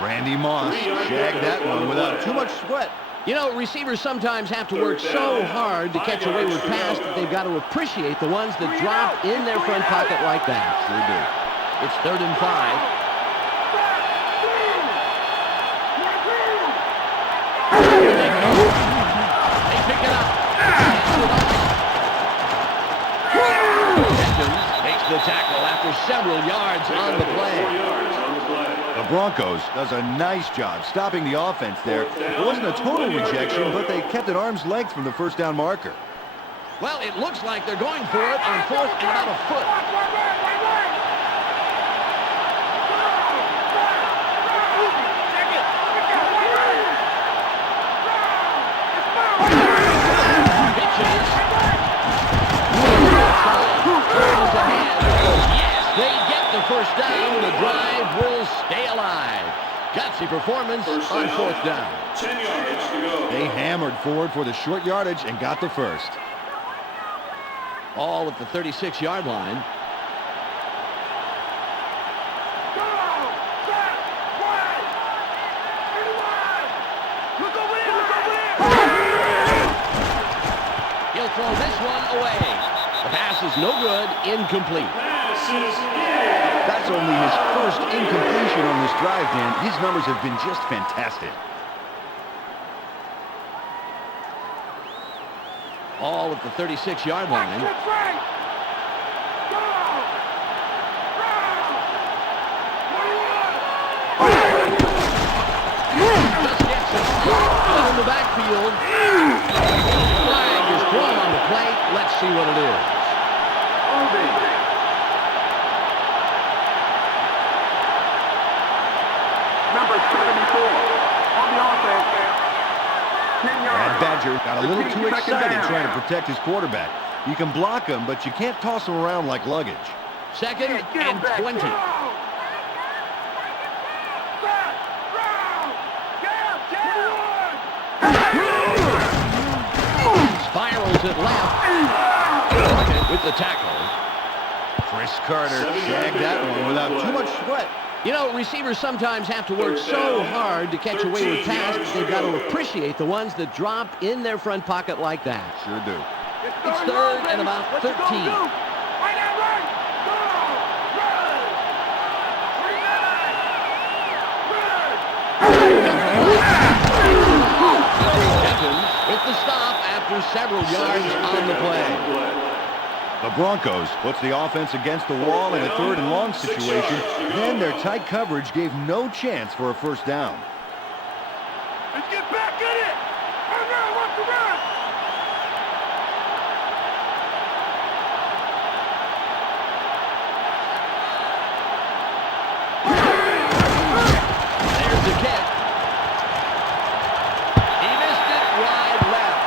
Randy Moss shagged that one without too much sweat. You know, receivers sometimes have to work so hard to catch a wayward pass that they've got to appreciate the ones that drop in their front pocket like that. Sure do. It's 3rd and 5. They pick it up. Jenkins makes the tackle after several yards on the play. The Broncos does a nice job stopping the offense there. It wasn't a total rejection, but they kept at arm's length from the first down marker. Well, it looks like they're going for it on 4th and about a foot. Turns ahead. Yes, they get the first down. The drive will stay alive. Gutsy performance on 4th down. 10 yards to go. They hammered forward for the short yardage and got the first. All at the 36-yard line. He'll throw this one away. The pass is no good, incomplete. Pass is That's only his first incompletion on this drive, Dan. His numbers have been just fantastic. All at the 36-yard line. Just gets it in the backfield. Flag is thrown on the plate. Let's see what it is. Number 74 on the offense. 10 yards. That Badger got a little too excited trying to protect his quarterback. You can block him, but you can't toss him around like luggage. 2nd and 20. Spirals it left with the tackle. Chris Carter shagged that one without too much sweat. You know, receivers sometimes have to work so hard to catch a wayward pass that they've got to appreciate the ones that drop in their front pocket like that. Sure do. It's 3rd and about 13. Jenkins with the stop after several yards on the play. The Broncos puts the offense against the wall in a 3rd and long situation. Then their tight coverage gave no chance for a first down. Let's get back in it! Run, run, run, run! There's the kick. He missed it wide left.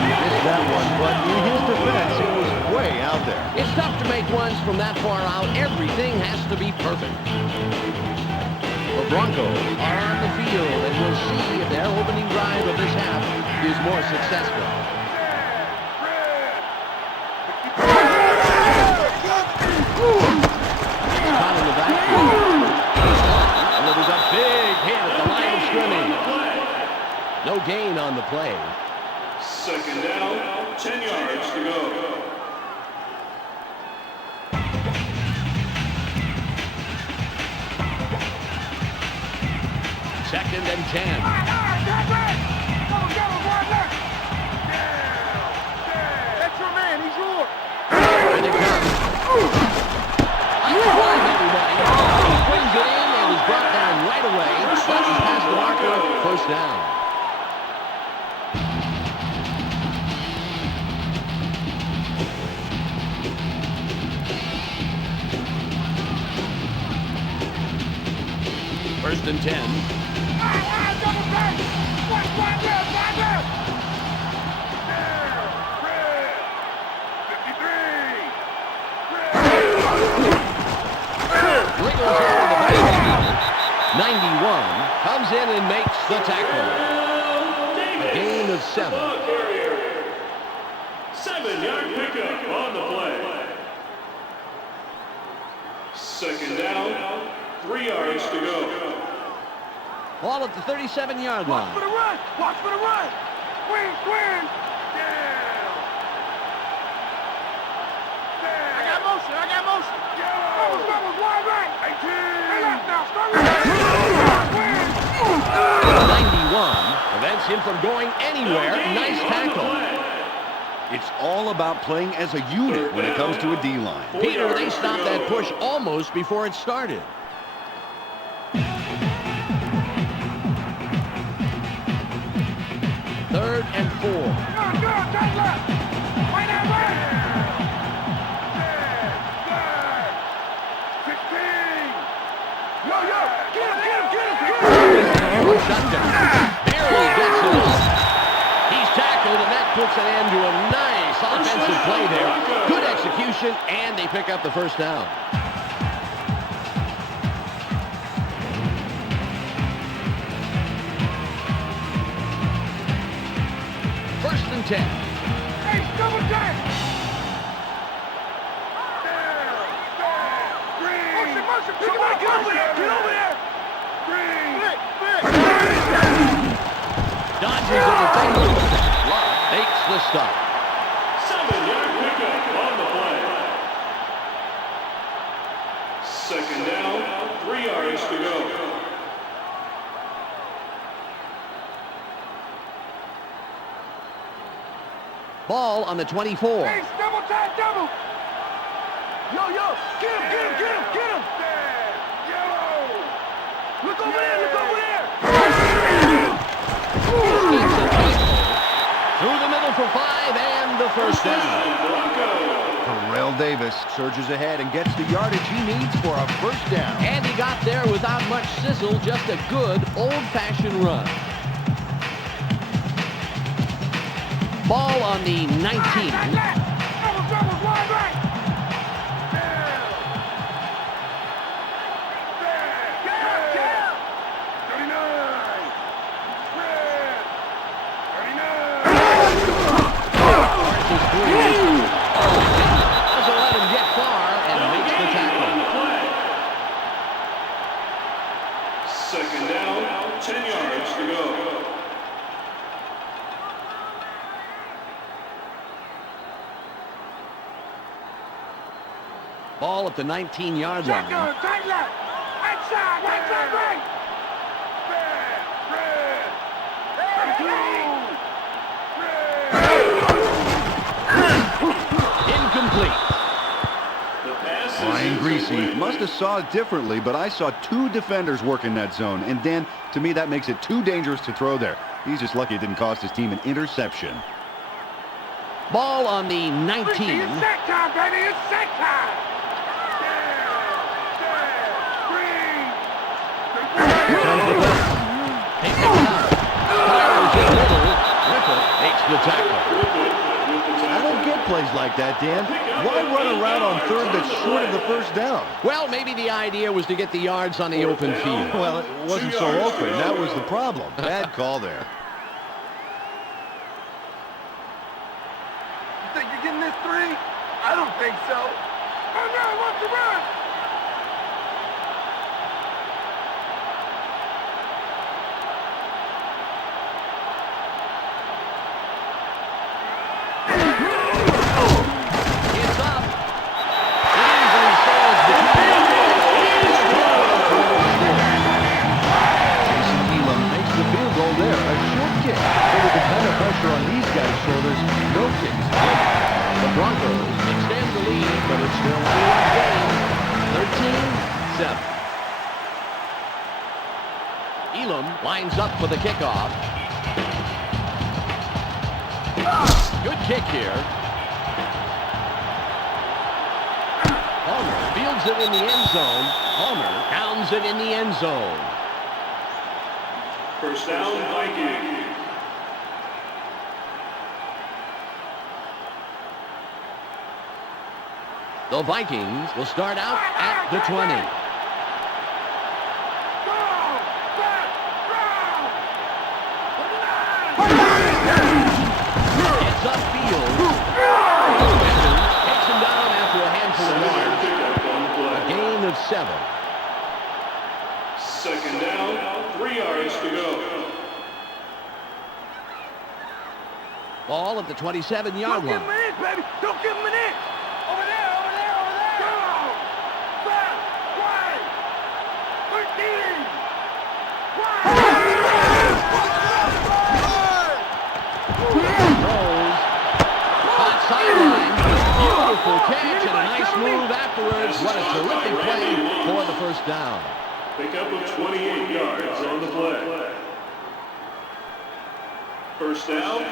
Missed that one, but in his defense, it was way out there. It's tough to make ones from that far out. Everything has to be perfect. The Broncos are on the field, and we'll see if their opening drive of this half is more successful. Caught in the backfield. And there was a big hit at the line of scrimmage. No gain on the play. 2nd down, 10 yards to go. Second and 10. That's your man, he's yours. Here they come. Everybody. He brings it in and is brought down right away. Buttons past the marker. First down. First and 10. Wriggles over the back. 91 comes in and makes the tackle. A gain of 7. 7-yard pickup on the play. 2nd down, 3 yards to go. Ball at the 37-yard line. Watch for the run! Watch for the run! Swing, swing! I got motion, I got motion! Doubles, wide right! 18! Hey, left now, start right! 91 prevents him from going anywhere. Nice tackle. It's all about playing as a unit when it comes to a D-line. Peter, they stopped that push almost before it started. Third and 4. Go, turn left! Right now, right! 16! Yo, get him! Shutdown. Barely gets it off. He's tackled, and that puts an end to a nice offensive play there. Good execution, and they pick up the first down. First and 10. Hey, double check! Green! Motion, somebody get over there! Get over there! Green! Dodges the defender. Love makes the stop. 7-yard pickup on the play. 2nd down, 3 yards to go. Ball on the 24. Hey, double tag, double! Yo, get him! Yo! Look over there! Keeps it faithful. Through the middle for 5 and the first down. Terrell Davis surges ahead and gets the yardage he needs for a first down. And he got there without much sizzle, just a good old-fashioned run. Ball on the 19. Double, wide right! Down! 39! Red! 39! Doesn't let him get far and makes the tackle. 2nd down, 10 yards to go. Ball at the 19-yard line. Tight left! Outside, right! Red! 32! Red! He must have saw it differently, but I saw 2 defenders working that zone. And Dan, to me, that makes it too dangerous to throw there. He's just lucky it didn't cost his team an interception. Ball on the 19. It's sack time, baby. It's sack time. Here comes the blitz. He picks up. Fires in middle. Griffith makes the tackle. I don't get plays like that, Dan. Why run around on third that's short of the first down? Well, maybe the idea was to get the yards on the open field. Well, it wasn't so open. That was the problem. Bad call there. You think you're getting this 3? I don't think so. Oh no, what's the run? It's up. It easily sails between Jason Elam makes the field goal there. A short kick. So with the kind of pressure on these guys' shoulders, no kicks. the Broncos extend the lead, but it's still a game. 13-7. Elam lines up for the kickoff. Good kick here. Palmer fields it in the end zone. Palmer pounds it in the end zone. First down, Vikings. The Vikings will start out at the 20. It's upfield. Evans takes him down after a handful of yards. A gain of 7. Second down, 3 yards to go. Ball at the 27-yard Don't give him line. an inch, baby. Don't give him an inch. Over there, over there, over there. Go. Back. Wide. 13. Throws. Caught sideline. Beautiful catch and a nice move afterwards. What a terrific play for the first down. Pick up of 28 yards on the play. First down,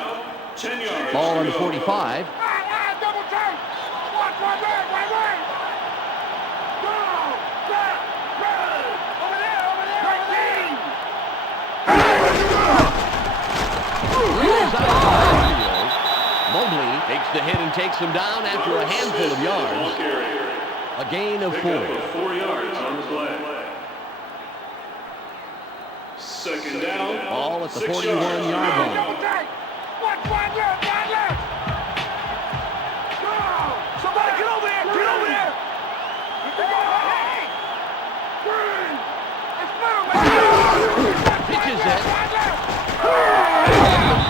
10 yards. Ball to on the go. 45. Double turn. Watch right there, right there. Go. Back. Right. Over there, over there. 13. Rolls out of the backfield. Mobley takes the hit and takes him down after a handful of yards. A gain of 4. Pick up of 4 yards on the play. Second down, Ball at the 6 41-yard yards. line. Watch wide left, wide left. Go. Somebody get over there, get over there. Hey. Green. It's middle, man. Pitches it. Wide left.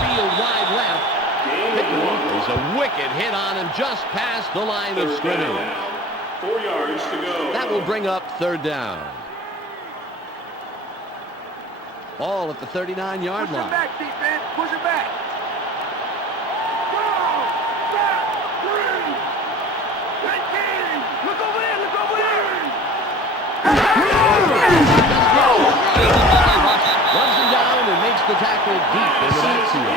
Field wide left. There's a wicked hit on him just past the line of Third scrimmage. down, 4 yards to go. That will bring up third down. Ball at the 39-yard Push it line. back, defense. Push it back. Go. Back. Green. 19. Look over there, look over there. Runs him down and makes the tackle deep in the backfield.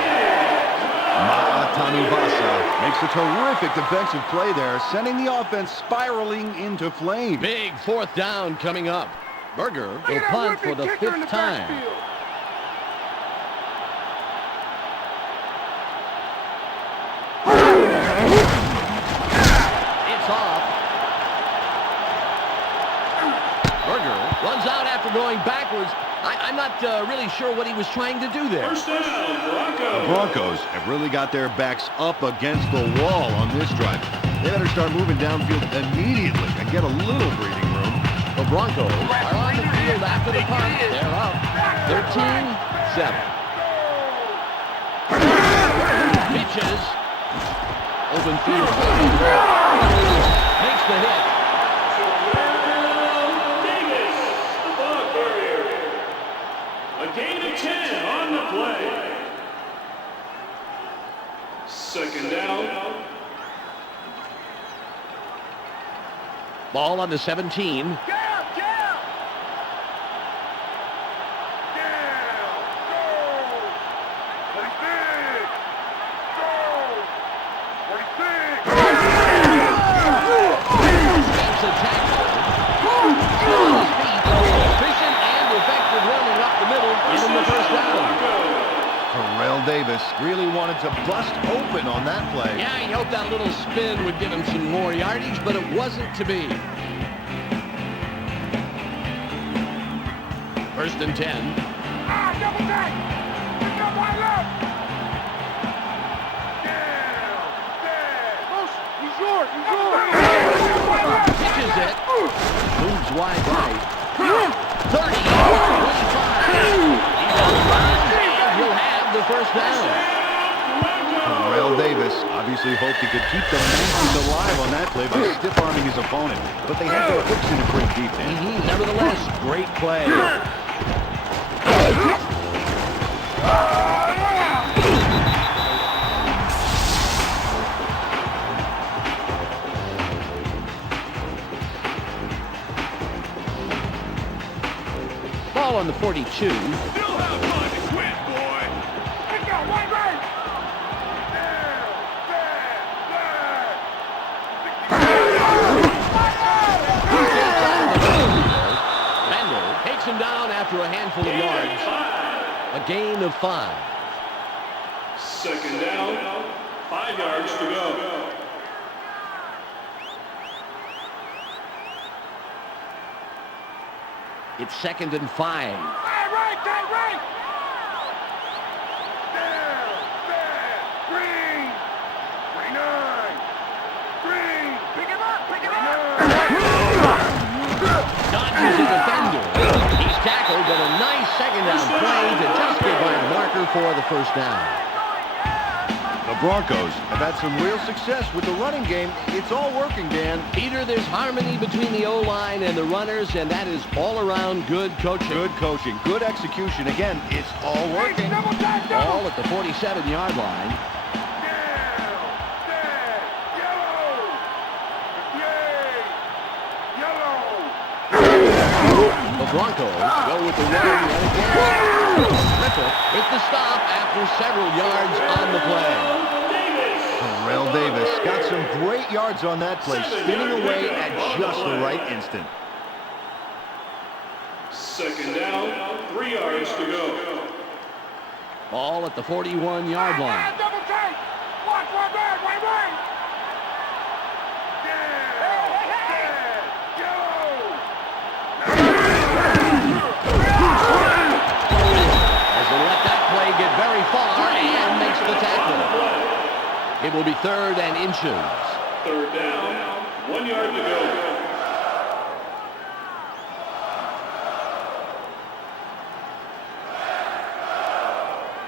Tamivasa makes a terrific defensive play there, sending the offense spiraling into flames. Big fourth down coming up. Berger Look will at that punt for whipping the kicker in 5th time. backfield. It's off. Berger runs out after going backwards. I'm not really sure what he was trying to do there. First down, The Broncos. Broncos have really got their backs up against the wall on this drive. They better start moving downfield immediately and get a little breathing room. The Broncos are on the field after the punt. They're up 13-7. Pitches. Open field. Makes the hit. Davis, the ball carrier. A gain of 10 on the play. Second down, Ball on the 17. Jam! Jam! Jam! Go! 46! Go! 46! Makes a tackle. Still on his feet. Efficient and effective running up the middle. Give him the first down. Terrell Davis really wanted to bust open on that play. Yeah, he hoped that little spin would give him some more yardage, but it wasn't to be. First and 10. Ah, double back! Pick up one left! Down! Dead! Motion! He's yours! He's yours! Pitches it. Moves wide right. 30. 25. He's on the line, and he'll have the first down. Terrell Davis obviously hoped he could keep the Yankees alive on that play by stiff-arming his opponent, but they had to fix it a great defense. Nevertheless, great play. Ball on the 42. Still have time to quit, boy! Pick up one right! Down! Dead! Bender takes him down after a handful of yards. A gain of 5. Second down, 5 yards to go. It's second and 5. Right! Right! Down! Dead! Green! 29! Green! Pick him up! Pick him up! Dodges a defender. He's tackled, but a nice second down play to just get by the marker for the first down. The Broncos have had some real success with the running game. It's all working, Dan. Peter, there's harmony between the O-line and the runners, and that is all around good coaching. Good coaching, good execution. Again, it's all working. Double time! Double! Ball at the 47-yard line. Down! Dead! Yellow! Yay! Yellow! The Broncos go with the run yet again. Griffith with the stop after several yards on the play. Terrell Davis got some great yards on that play, spinning away at just the right instant. Second down, 3 yards to go. Ball at the 41-yard line. Double time! Watch one back! Right! Down! Dead! Yellow! As they let that play get very far and makes the tackle. It will be third and inches. Third down, 1 yard to go.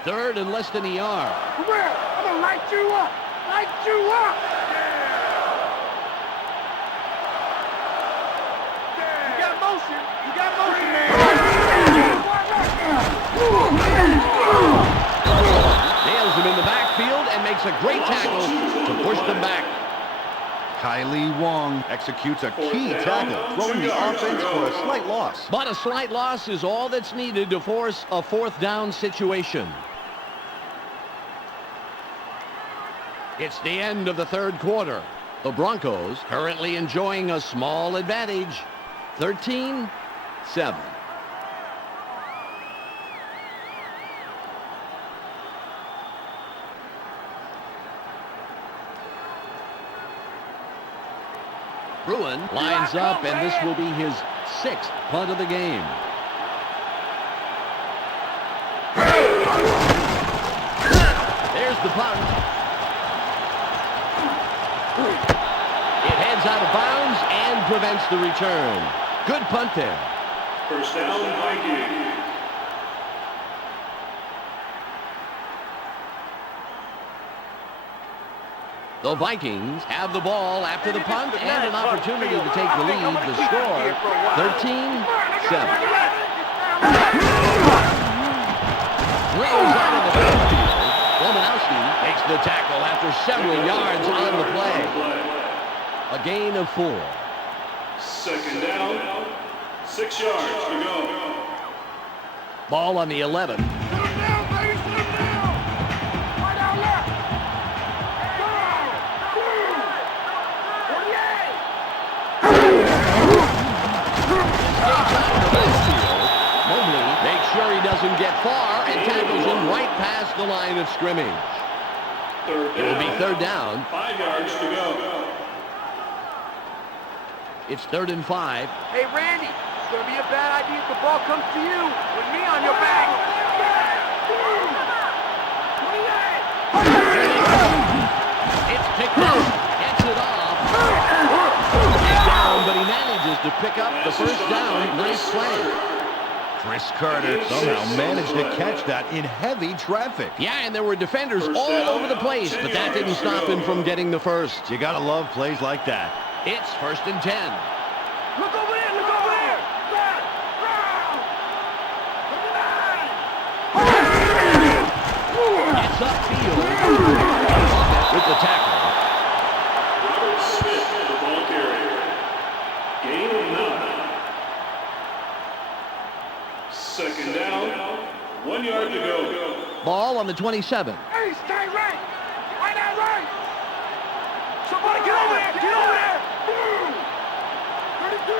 Third and less than a yard. Come here! I'm gonna light you up! Light you up! You got motion! You got motion, man! Nails him in the backfield and makes a great tackle to push them back. Kylie Wong executes a key tackle, throwing the offense for a slight loss. But a slight loss is all that's needed to force a fourth down situation. It's the end of the third quarter. The Broncos currently enjoying a small advantage, 13-7. Bruin lines up, and this will be his 6th punt of the game. There's the punt. It heads out of bounds and prevents the return. Good punt there. First down, Vikings. The Vikings have the ball after the punt and an opportunity to take the lead. The score, 13-7. Throws out of the backfield. Romanowski makes the tackle after several yards on the play. A gain of 4. Second down, 6 yards to go. Ball on the 11. Slow down, baby, slow down. Right out left. Go. 48. Mobley makes sure he doesn't get far and tackles him right past the line of scrimmage. It will be third down. 5 yards to go. It's 3rd and 5. Hey, Randy, it's going to be a bad idea if the ball comes to you with me on your back. It's picked up. Gets it off. He's down, but he manages to pick up the first down. Nice play. Chris Carter somehow managed to catch that in heavy traffic. Yeah, and there were defenders all over the place, but that didn't stop him from getting the first. You gotta love plays like that. It's 1st and 10. Look over there, look over there. Back, round. It's upfield. With the tackle. Robert Smith, the ball carrier. Gain of 9. Second down, 1 yard to go. Ball on the 27. Hey, stay right. Right out right. Somebody get over there, get over there. 32.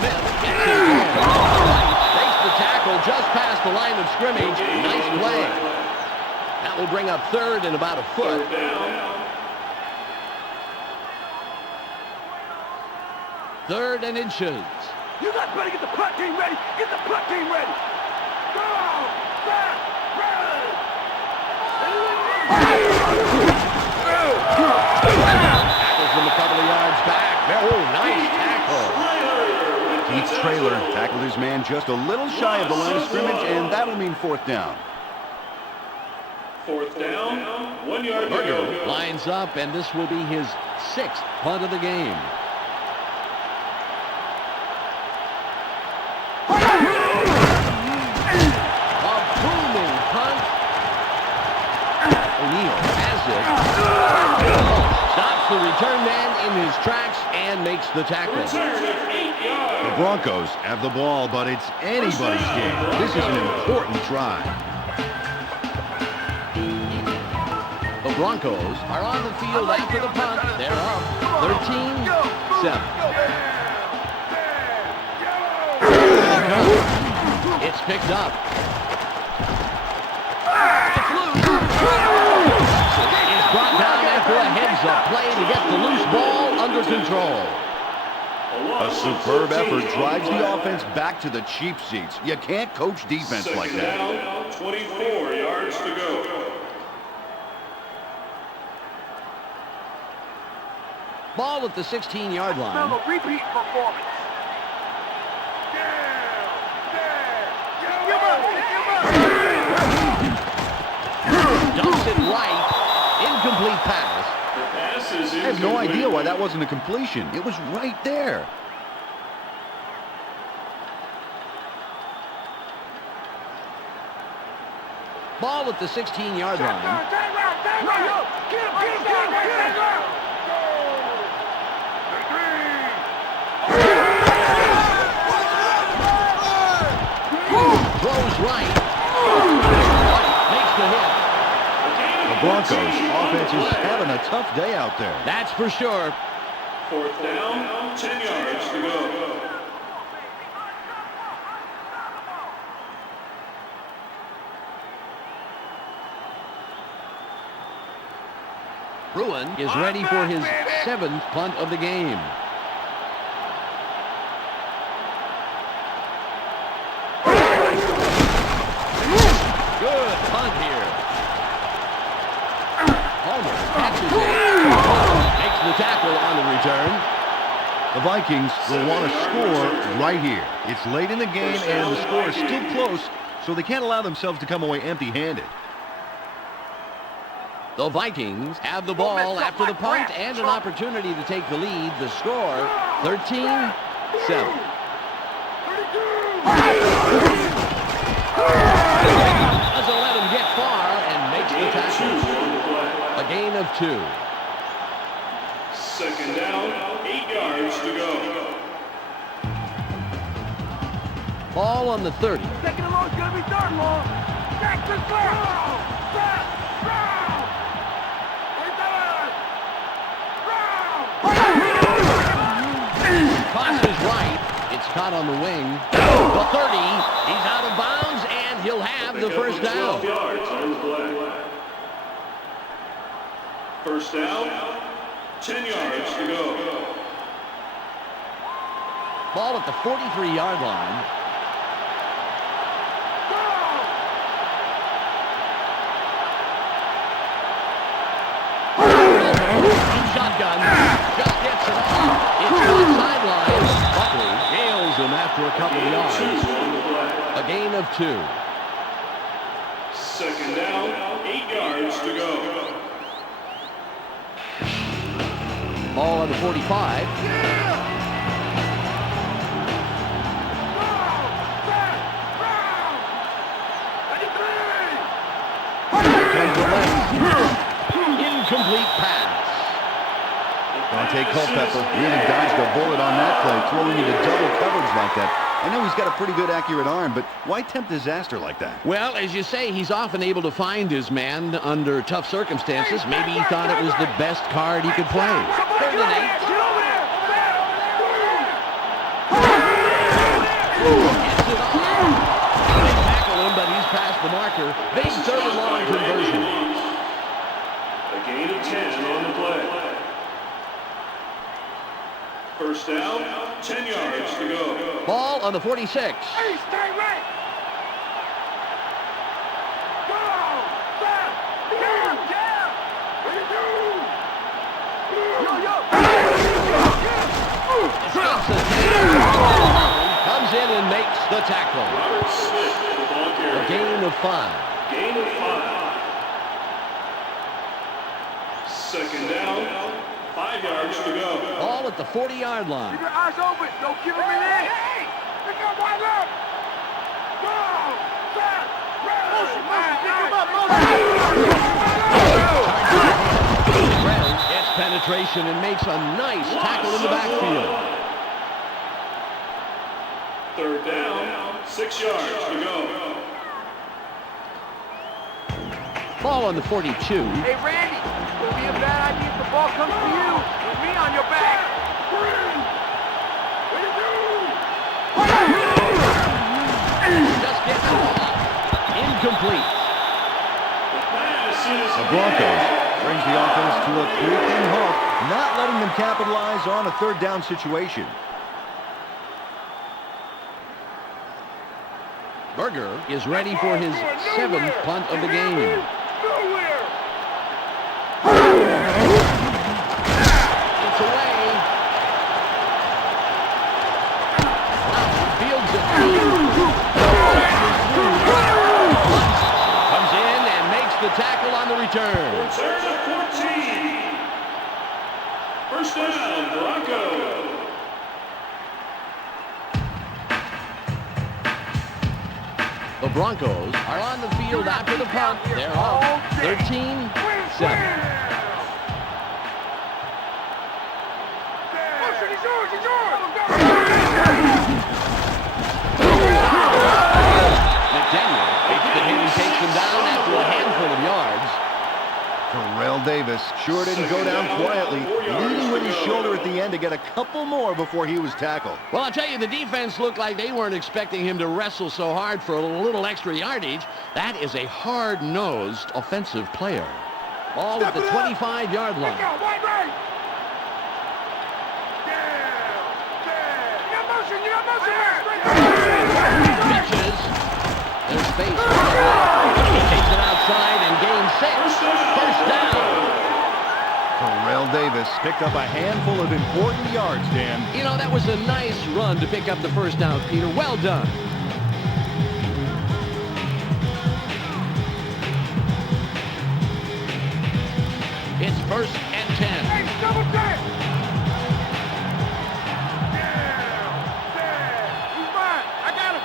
Smith gets it going. Takes the tackle just past the line of scrimmage. Nice play. That will bring up 3rd and about a foot. Third down, 3rd and inches. You guys better get the punt team ready. Get the punt team ready. Go. Back. Run. Tackles him a couple of yards back. Oh, nice tackle. Keith's trailer tackled his man just a little shy of the line of scrimmage, and that'll mean 4th down. 4th down, 1 yard to Berger go. lines up, and this will be his 6th punt of the game. A booming punt. O'Neal has it. Stops the return man in his tracks and makes the tackle. Return of 8 yards. The Broncos have the ball, but it's anybody's game. This is an important try. The Broncos are on the field after the punt. They're up 13-7. It's picked up. It's loose. It's brought down after a heads-up play to get the loose ball under control. A superb effort drives the offense back to the cheap seats. You can't coach defense like Second that. down, 24 yards to go. Ball at the 16-yard Now line. the repeat performance. Dumps it right. Incomplete pass. The pass is I have no incomplete. idea why that wasn't a completion. It was right there. Ball at the 16-yard line. Throws right. Makes the hit. The Broncos offense is having a tough day out there. That's for sure. 4th down, 10 yards to go. Bruin is ready for his 7th punt of the game. Good punt here. Homer catches it. Makes the tackle on the return. The Vikings will want to score right here. It's late in the game and the score is still close, so they can't allow themselves to come away empty-handed. The Vikings have the ball after the punt and an opportunity to take the lead. The score, 13-7. Doesn't let him get far and makes the tackle. A gain of 2. Second down, 8 yards to go. Ball on the 30. Second and long is going to be third long. Jackson clear. Set. Round. Toss is right. It's caught on the wing. The 30. He's out of bounds, and he'll have the first down. 12 yards on the play. First down, 10 yards to go. Ball at the 43-yard line. Shotgun. Just gets it off. It's caught sideline. Buckley nails him after a couple of yards. A gain of 2. Second down, 8 yards to go. Ball on the 45. Incomplete pass. Dante Culpepper really dodged a bullet on that play, throwing into double coverage like that. I know he's got a pretty good accurate arm, but why tempt disaster like that? Well, as you say, he's often able to find his man under tough circumstances. Maybe he thought it was the best card he could play. Third and 8. Gets it off. They tackle him, but he's past the marker. Big third and long conversion. A gain of 10 on the play. First down, 10 yards to go. Ball on the 46. Hey, stay right. Go. Back. Down. Down. Comes in and makes the tackle. Robert Smith, the ball carrier. A gain of 5. Gain of 5. Second down, 5 yards to go. Ball at the 40-yard line. Keep your eyes open. Don't give him an inch. Hey, pick up my left. Go. Back. Motion. Pick him up. Motion. Gets penetration and makes a nice tackle in the backfield. Third down, 6 yards to go. Ball on the 42. Hey, Randy, it would be a bad idea if the ball comes to you with me on your back. Just gets it off. Incomplete. The Broncos brings the offense to a creeping halt, not letting them capitalize on a third down situation. Berger is ready for his 7th punt of the game. It's away. Fields it. Comes in and makes the tackle on the return. Return of 14. First down, Broncos. The Broncos are on the field after the punt. They're up 13-7. McDaniel takes the hit and takes him down after a handful of yards. Terrell Davis sure didn't go down quietly, leading with his shoulder at the end to get a couple more before he was tackled. Well, I'll tell you, the defense looked like they weren't expecting him to wrestle so hard for a little extra yardage. That is a hard-nosed offensive player. Ball at the 25-yard line. Pitches. There's space. He takes it outside and gains 6. First down. Terrell Davis picked up a handful of important yards, Dan. You know, that was a nice run to pick up the first down, Peter. Well done. It's 1st and 10. Hey, double check. He's mine. I got him.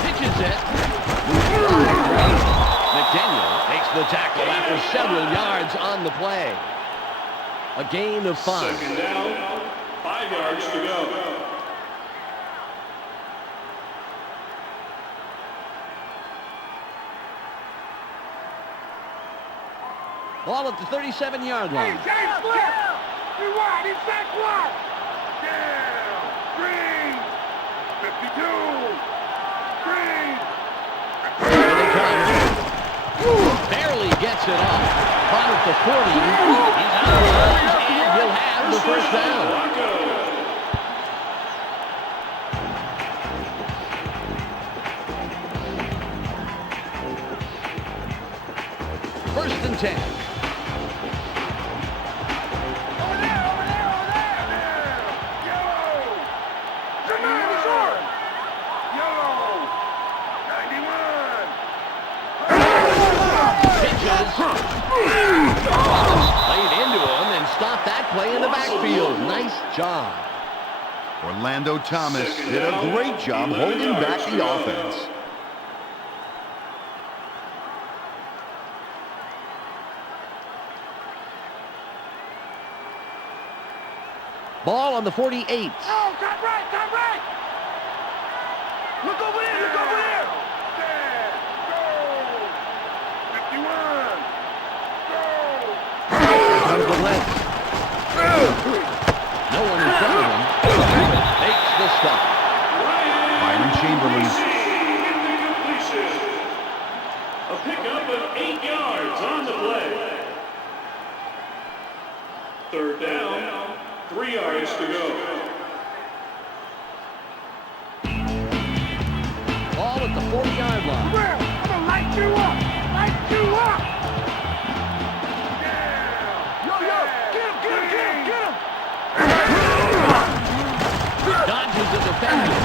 Pitches it. McDaniel takes the tackle after several yards on the play. A gain of 5. Second down, 5 yards to go. Ball at the 37-yard line. James Flip! Rewind, inside one! Down! Green! 52! Green! Here they come. Barely gets it off. Caught at the 40. He's out of bounds, and he'll have the first down. First and 10. Played into him and stopped that play in the backfield. Nice job. Orlando Thomas did a great job holding back the offense. Ball on the 48. Oh, top right, top right! Look over there, look over there! There, go! 51, go! Comes the left. No one in front of him. Makes the stop. Byron Chamberlain. A pickup of 8 yards on the play. Third down, 3 yards to go. Ball at the 40-yard line. Well, I'm gonna light you up! Light you up! Yo, yo! Get him, get him, get him, get him! Dodges the defender.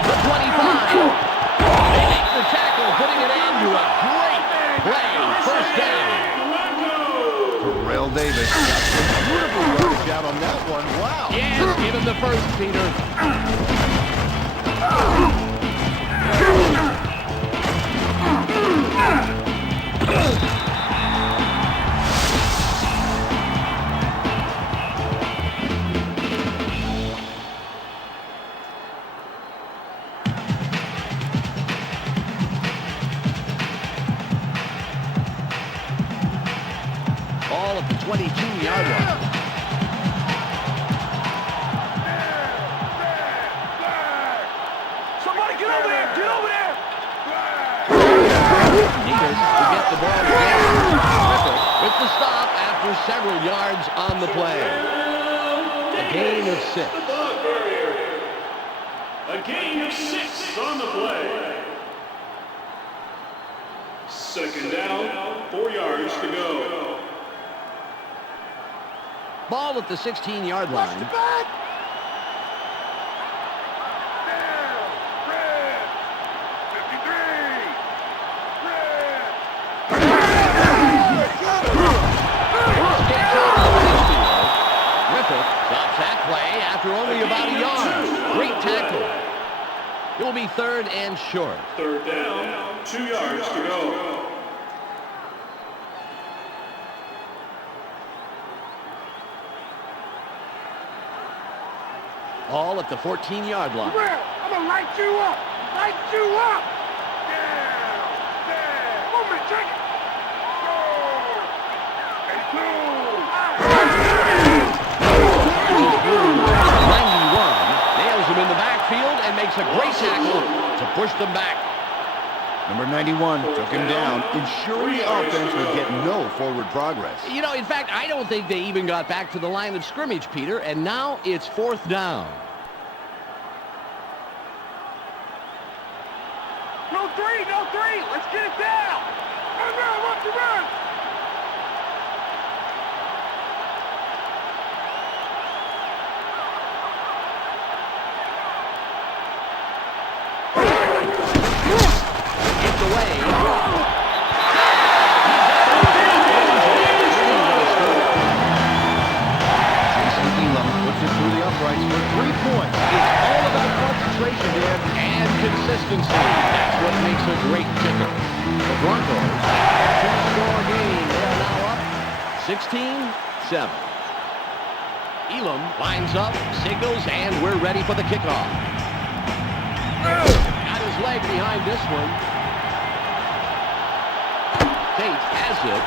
The 25. They make the tackle, putting an end to a great play. First down. Terrell Davis got some beautiful yardage out on that one. Wow. Yes, give him the first, Peter. Ball at the 22-yard line. Somebody get over there! Get over there! Needles to get the ball again. Griffith with the stop after several yards on the play. A gain of 6. A gain of 6 on the play. Second down, 4 yards to go. Ball at the 16-yard line. Back! Down! Red! 53! Red! Griffith stops that play after only about a yard. Great tackle. It will be 3rd and short. Third down, 2 yards to go. Ball at the 14-yard line. Well, I'm gonna light you up! Light you up! Down! Down! Movement, check it! Go! 91 nails him in the backfield and makes a great tackle to push them back. Number 91 took him down, ensuring the offense would get no forward progress. You know, in fact, I don't think they even got back to the line of scrimmage, Peter, and now it's 4th down. No three! No three! Let's get it down! Run, watch you run! It's away. Puts it through the uprights for 3 points. It's all about concentration, Dan, and consistency. That's what makes a great kicker. The Broncos two-score game. They are now up 16-7. Elam lines up, signals, and we're ready for the kickoff. Got his leg behind this one. Tate has it.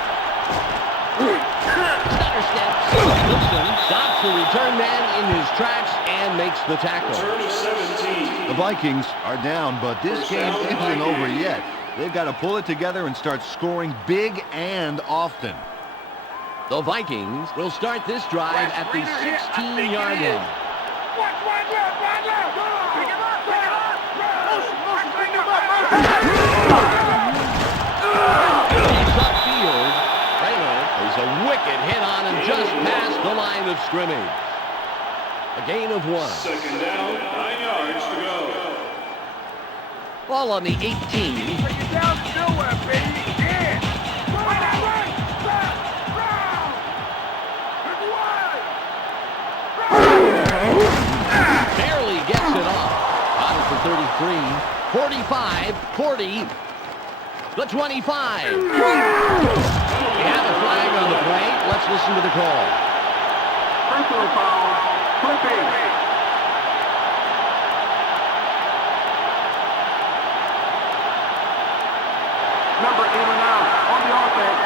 Stutter steps. Wilson stops the return man in his tracks and makes the tackle. Turn of 17. The Vikings are down, but this game isn't over yet. They've got to pull it together and start scoring big and often. The Vikings will start this drive at the 16-yard line. Watch wide left, wide left. Pick him up, pick him up. Motion, pick him up. He's upfield. Taylor is a wicked hit on him just past the line of scrimmage. A gain of 1. Second down, 9 yards to go. Ball on the 18. Bring it down nowhere, baby. Yeah. Right, left, round. Barely gets it off. On for 33, 45, 40, the 25. We have a flag on the play. Let's listen to the call. Personal foul, flipping. Number 8 out on the offense.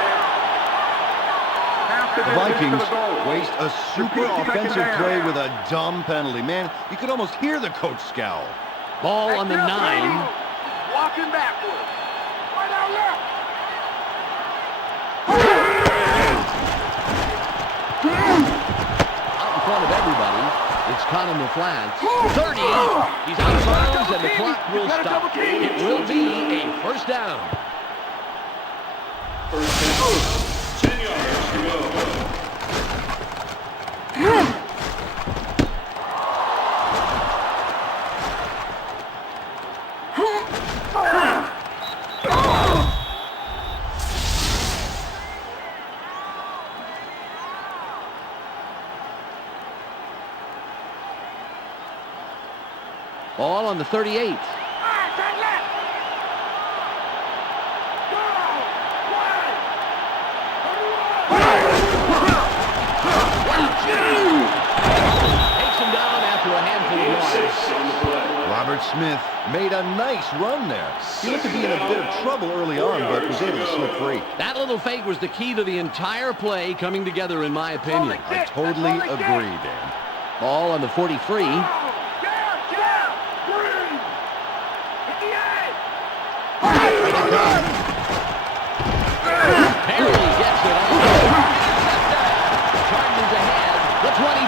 The Vikings waste a super offensive play with a dumb penalty. Man, you could almost hear the coach scowl. Ball on the 9. Walking backwards. Right out left. Out in front of everybody, it's Connor McFlats. 30. He's out of bounds and the clock will stop. It will be a first down. First down, 10 yards to go. Ball on the 38. Takes him down after a handful of yards. On the play. Robert Smith made a nice run there. He looked to be in a bit of trouble early on, but was able to slip free. That little fake was the key to the entire play coming together, in my opinion. I totally agree, Dan. Ball on the 43. Barely gets it off. Chargers ahead. The 25.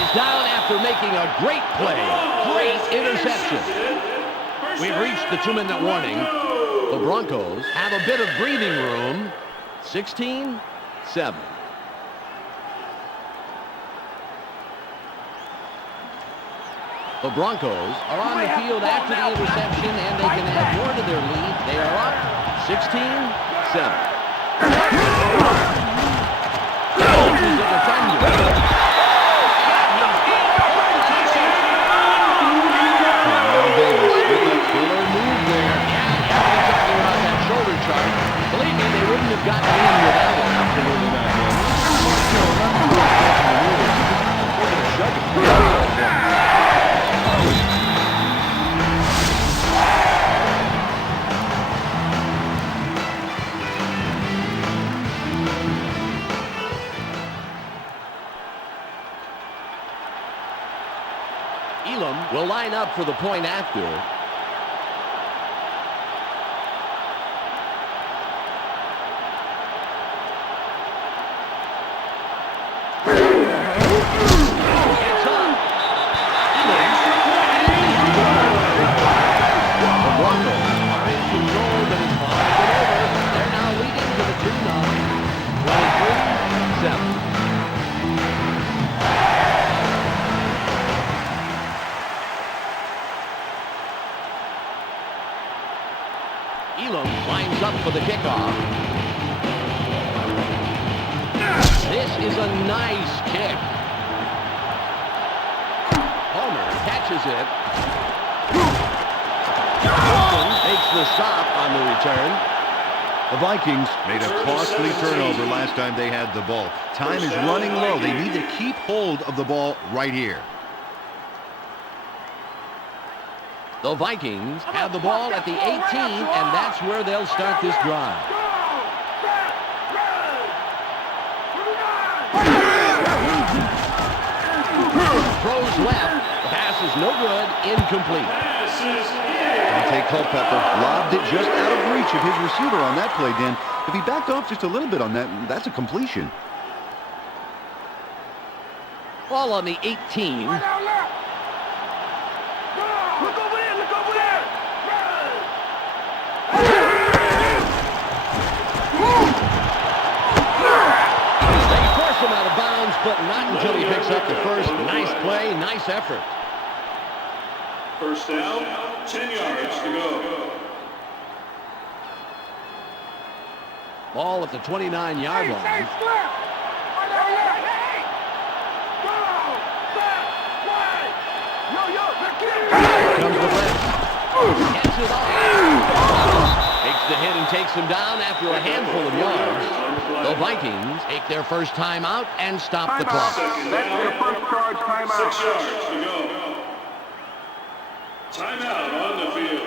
Is down after making a great play. Great interception. We've reached the 2-minute warning. The Broncos have a bit of breathing room. 16-7. The Broncos are on the field after the interception, and they can add more to their lead. They are up 16-7. Is a defender. Davis with a killer move there. Yeah, we're talking about that shoulder chart. Believe me, they wouldn't have gotten in without it. Absolutely not. Elam will line up for the point after. It's up. The Broncos are in control, but it's far over. They're now leading to the 2-0. 23-7. Elam lines up for the kickoff. This is a nice kick. Homer catches it. Gets the stop on the return. The Vikings made a costly turnover last time they had the ball. Time is running low. They need to keep hold of the ball right here. The Vikings have the ball at the 18, and that's where they'll start this drive. Throws left. The pass is no good. Incomplete. Dante Culpepper lobbed it just out of reach of his receiver on that play, Dan. If he backed off just a little bit on that, that's a completion. Ball on the 18. Look over there! Look over there! They force him out of bounds, but not until he picks up the first. Nice play, nice effort. First down, 10 yards to go. Ball at the 29-yard line. Comes the blitz. Gets it off. Takes the hit and takes him down after a handful of yards. The Vikings take their first time out and stop the clock. Second down, 6 yards to go. Timeout on the field.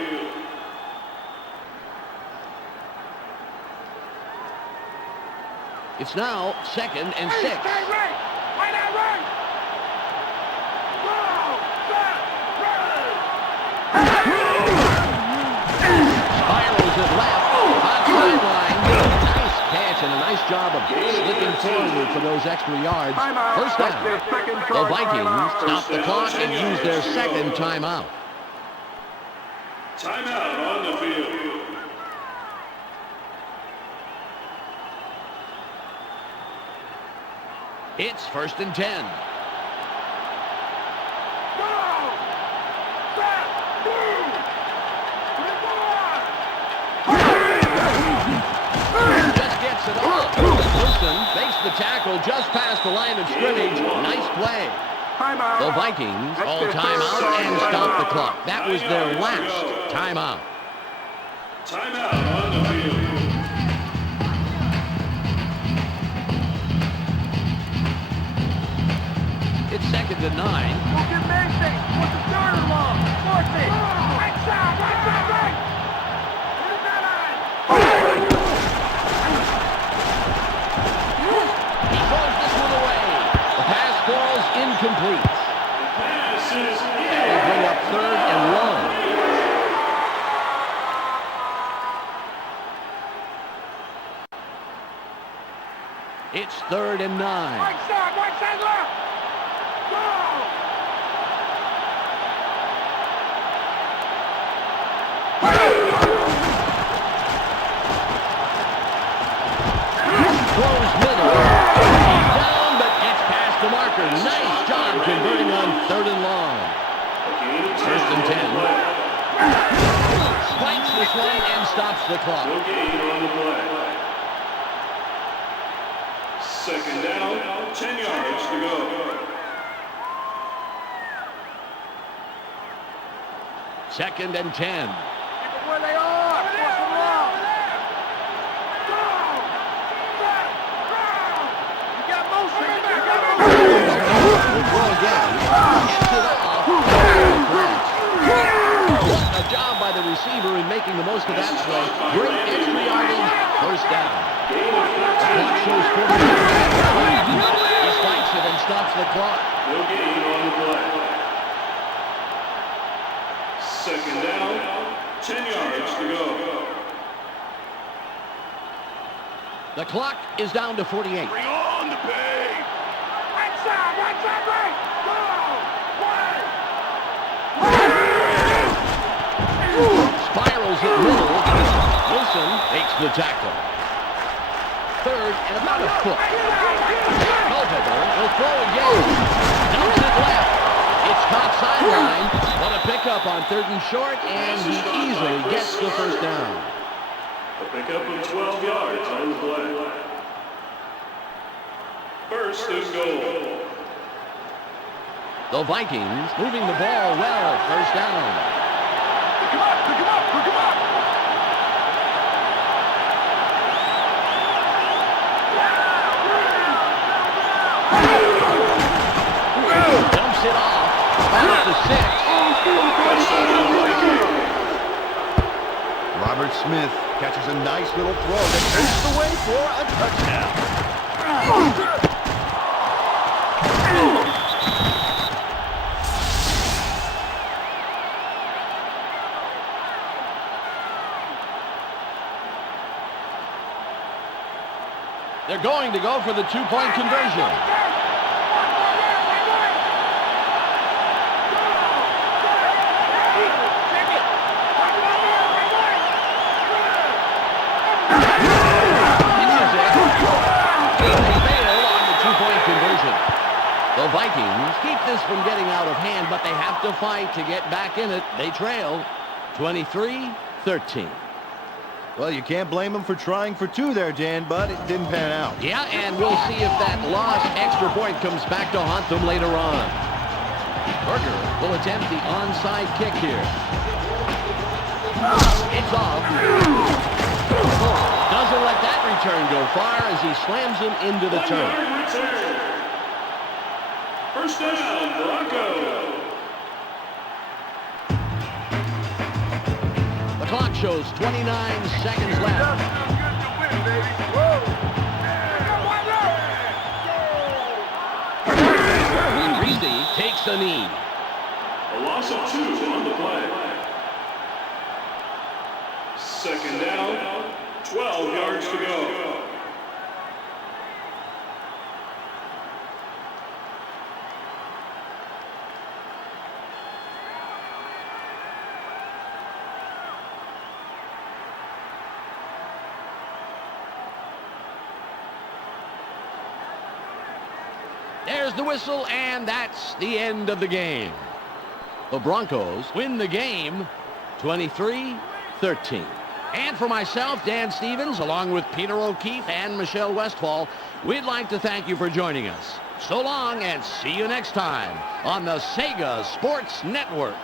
It's now 2nd and 6. Spirals it left. On sideline. Nice catch and a nice job of slipping forward for those extra yards. First down. The Vikings stop the clock and use their second timeout. Timeout on the field. It's 1st and 10. Just gets it off. Wilson makes the tackle just past the line of scrimmage. Nice play. The Vikings call timeout and stop the clock. That was their last timeout. Timeout on the field. It's 2nd and 9. He throws this one away. The pass falls incomplete. Pass is That will bring up 3rd and 1. It's 3rd and 9. Right side left! Go! Throws middle. He's down, but gets past the marker. Nice job converting on 3rd and long. 1st and 10. Spikes this one and stops the clock. no gain on the play. Second down, 10 yards to go. Second and 10. Keep them where they are! Force them out! Go! You got motion! Will throw again. Gets it off. What a job by the receiver in making the most of that play. Great extra yardage. First down. The clock shows 40 seconds. He spikes it and stops the clock. No gain on the play. Second down, 10 yards to go. The clock is down to 48. Bring on the pace! Right side, right! Go! Spirals at middle. Wilson makes the tackle. 3rd and about a foot. Culpepper will throw again. Dumps it left. It's caught sideline. What a pickup on 3rd and short, and he easily gets the first down. A pickup of 12 yards on the play. First and goal. The Vikings moving the ball well. First down. Pick him up! the 6. Robert Smith catches a nice little throw that paves the way for a touchdown. They're going to go for the two-point conversion. The Vikings keep this from getting out of hand, but they have to fight to get back in it. They trail 23-13. Well, you can't blame them for trying for 2 there, Dan, but it didn't pan out. Yeah, and we'll see if that lost extra point comes back to haunt them later on. Berger will attempt the onside kick here. It's off. Doesn't let that return go far as he slams him into the turf. First down, Broncos. The clock shows 29 seconds left. Reedy takes a knee. A loss of 2 on the play. Second down, 12 yards to go. There's the whistle, and that's the end of the game. The Broncos win the game 23-13. And for myself, Dan Stevens, along with Peter O'Keefe and Michelle Westfall, we'd like to thank you for joining us. So long, and see you next time on the Sega Sports Network.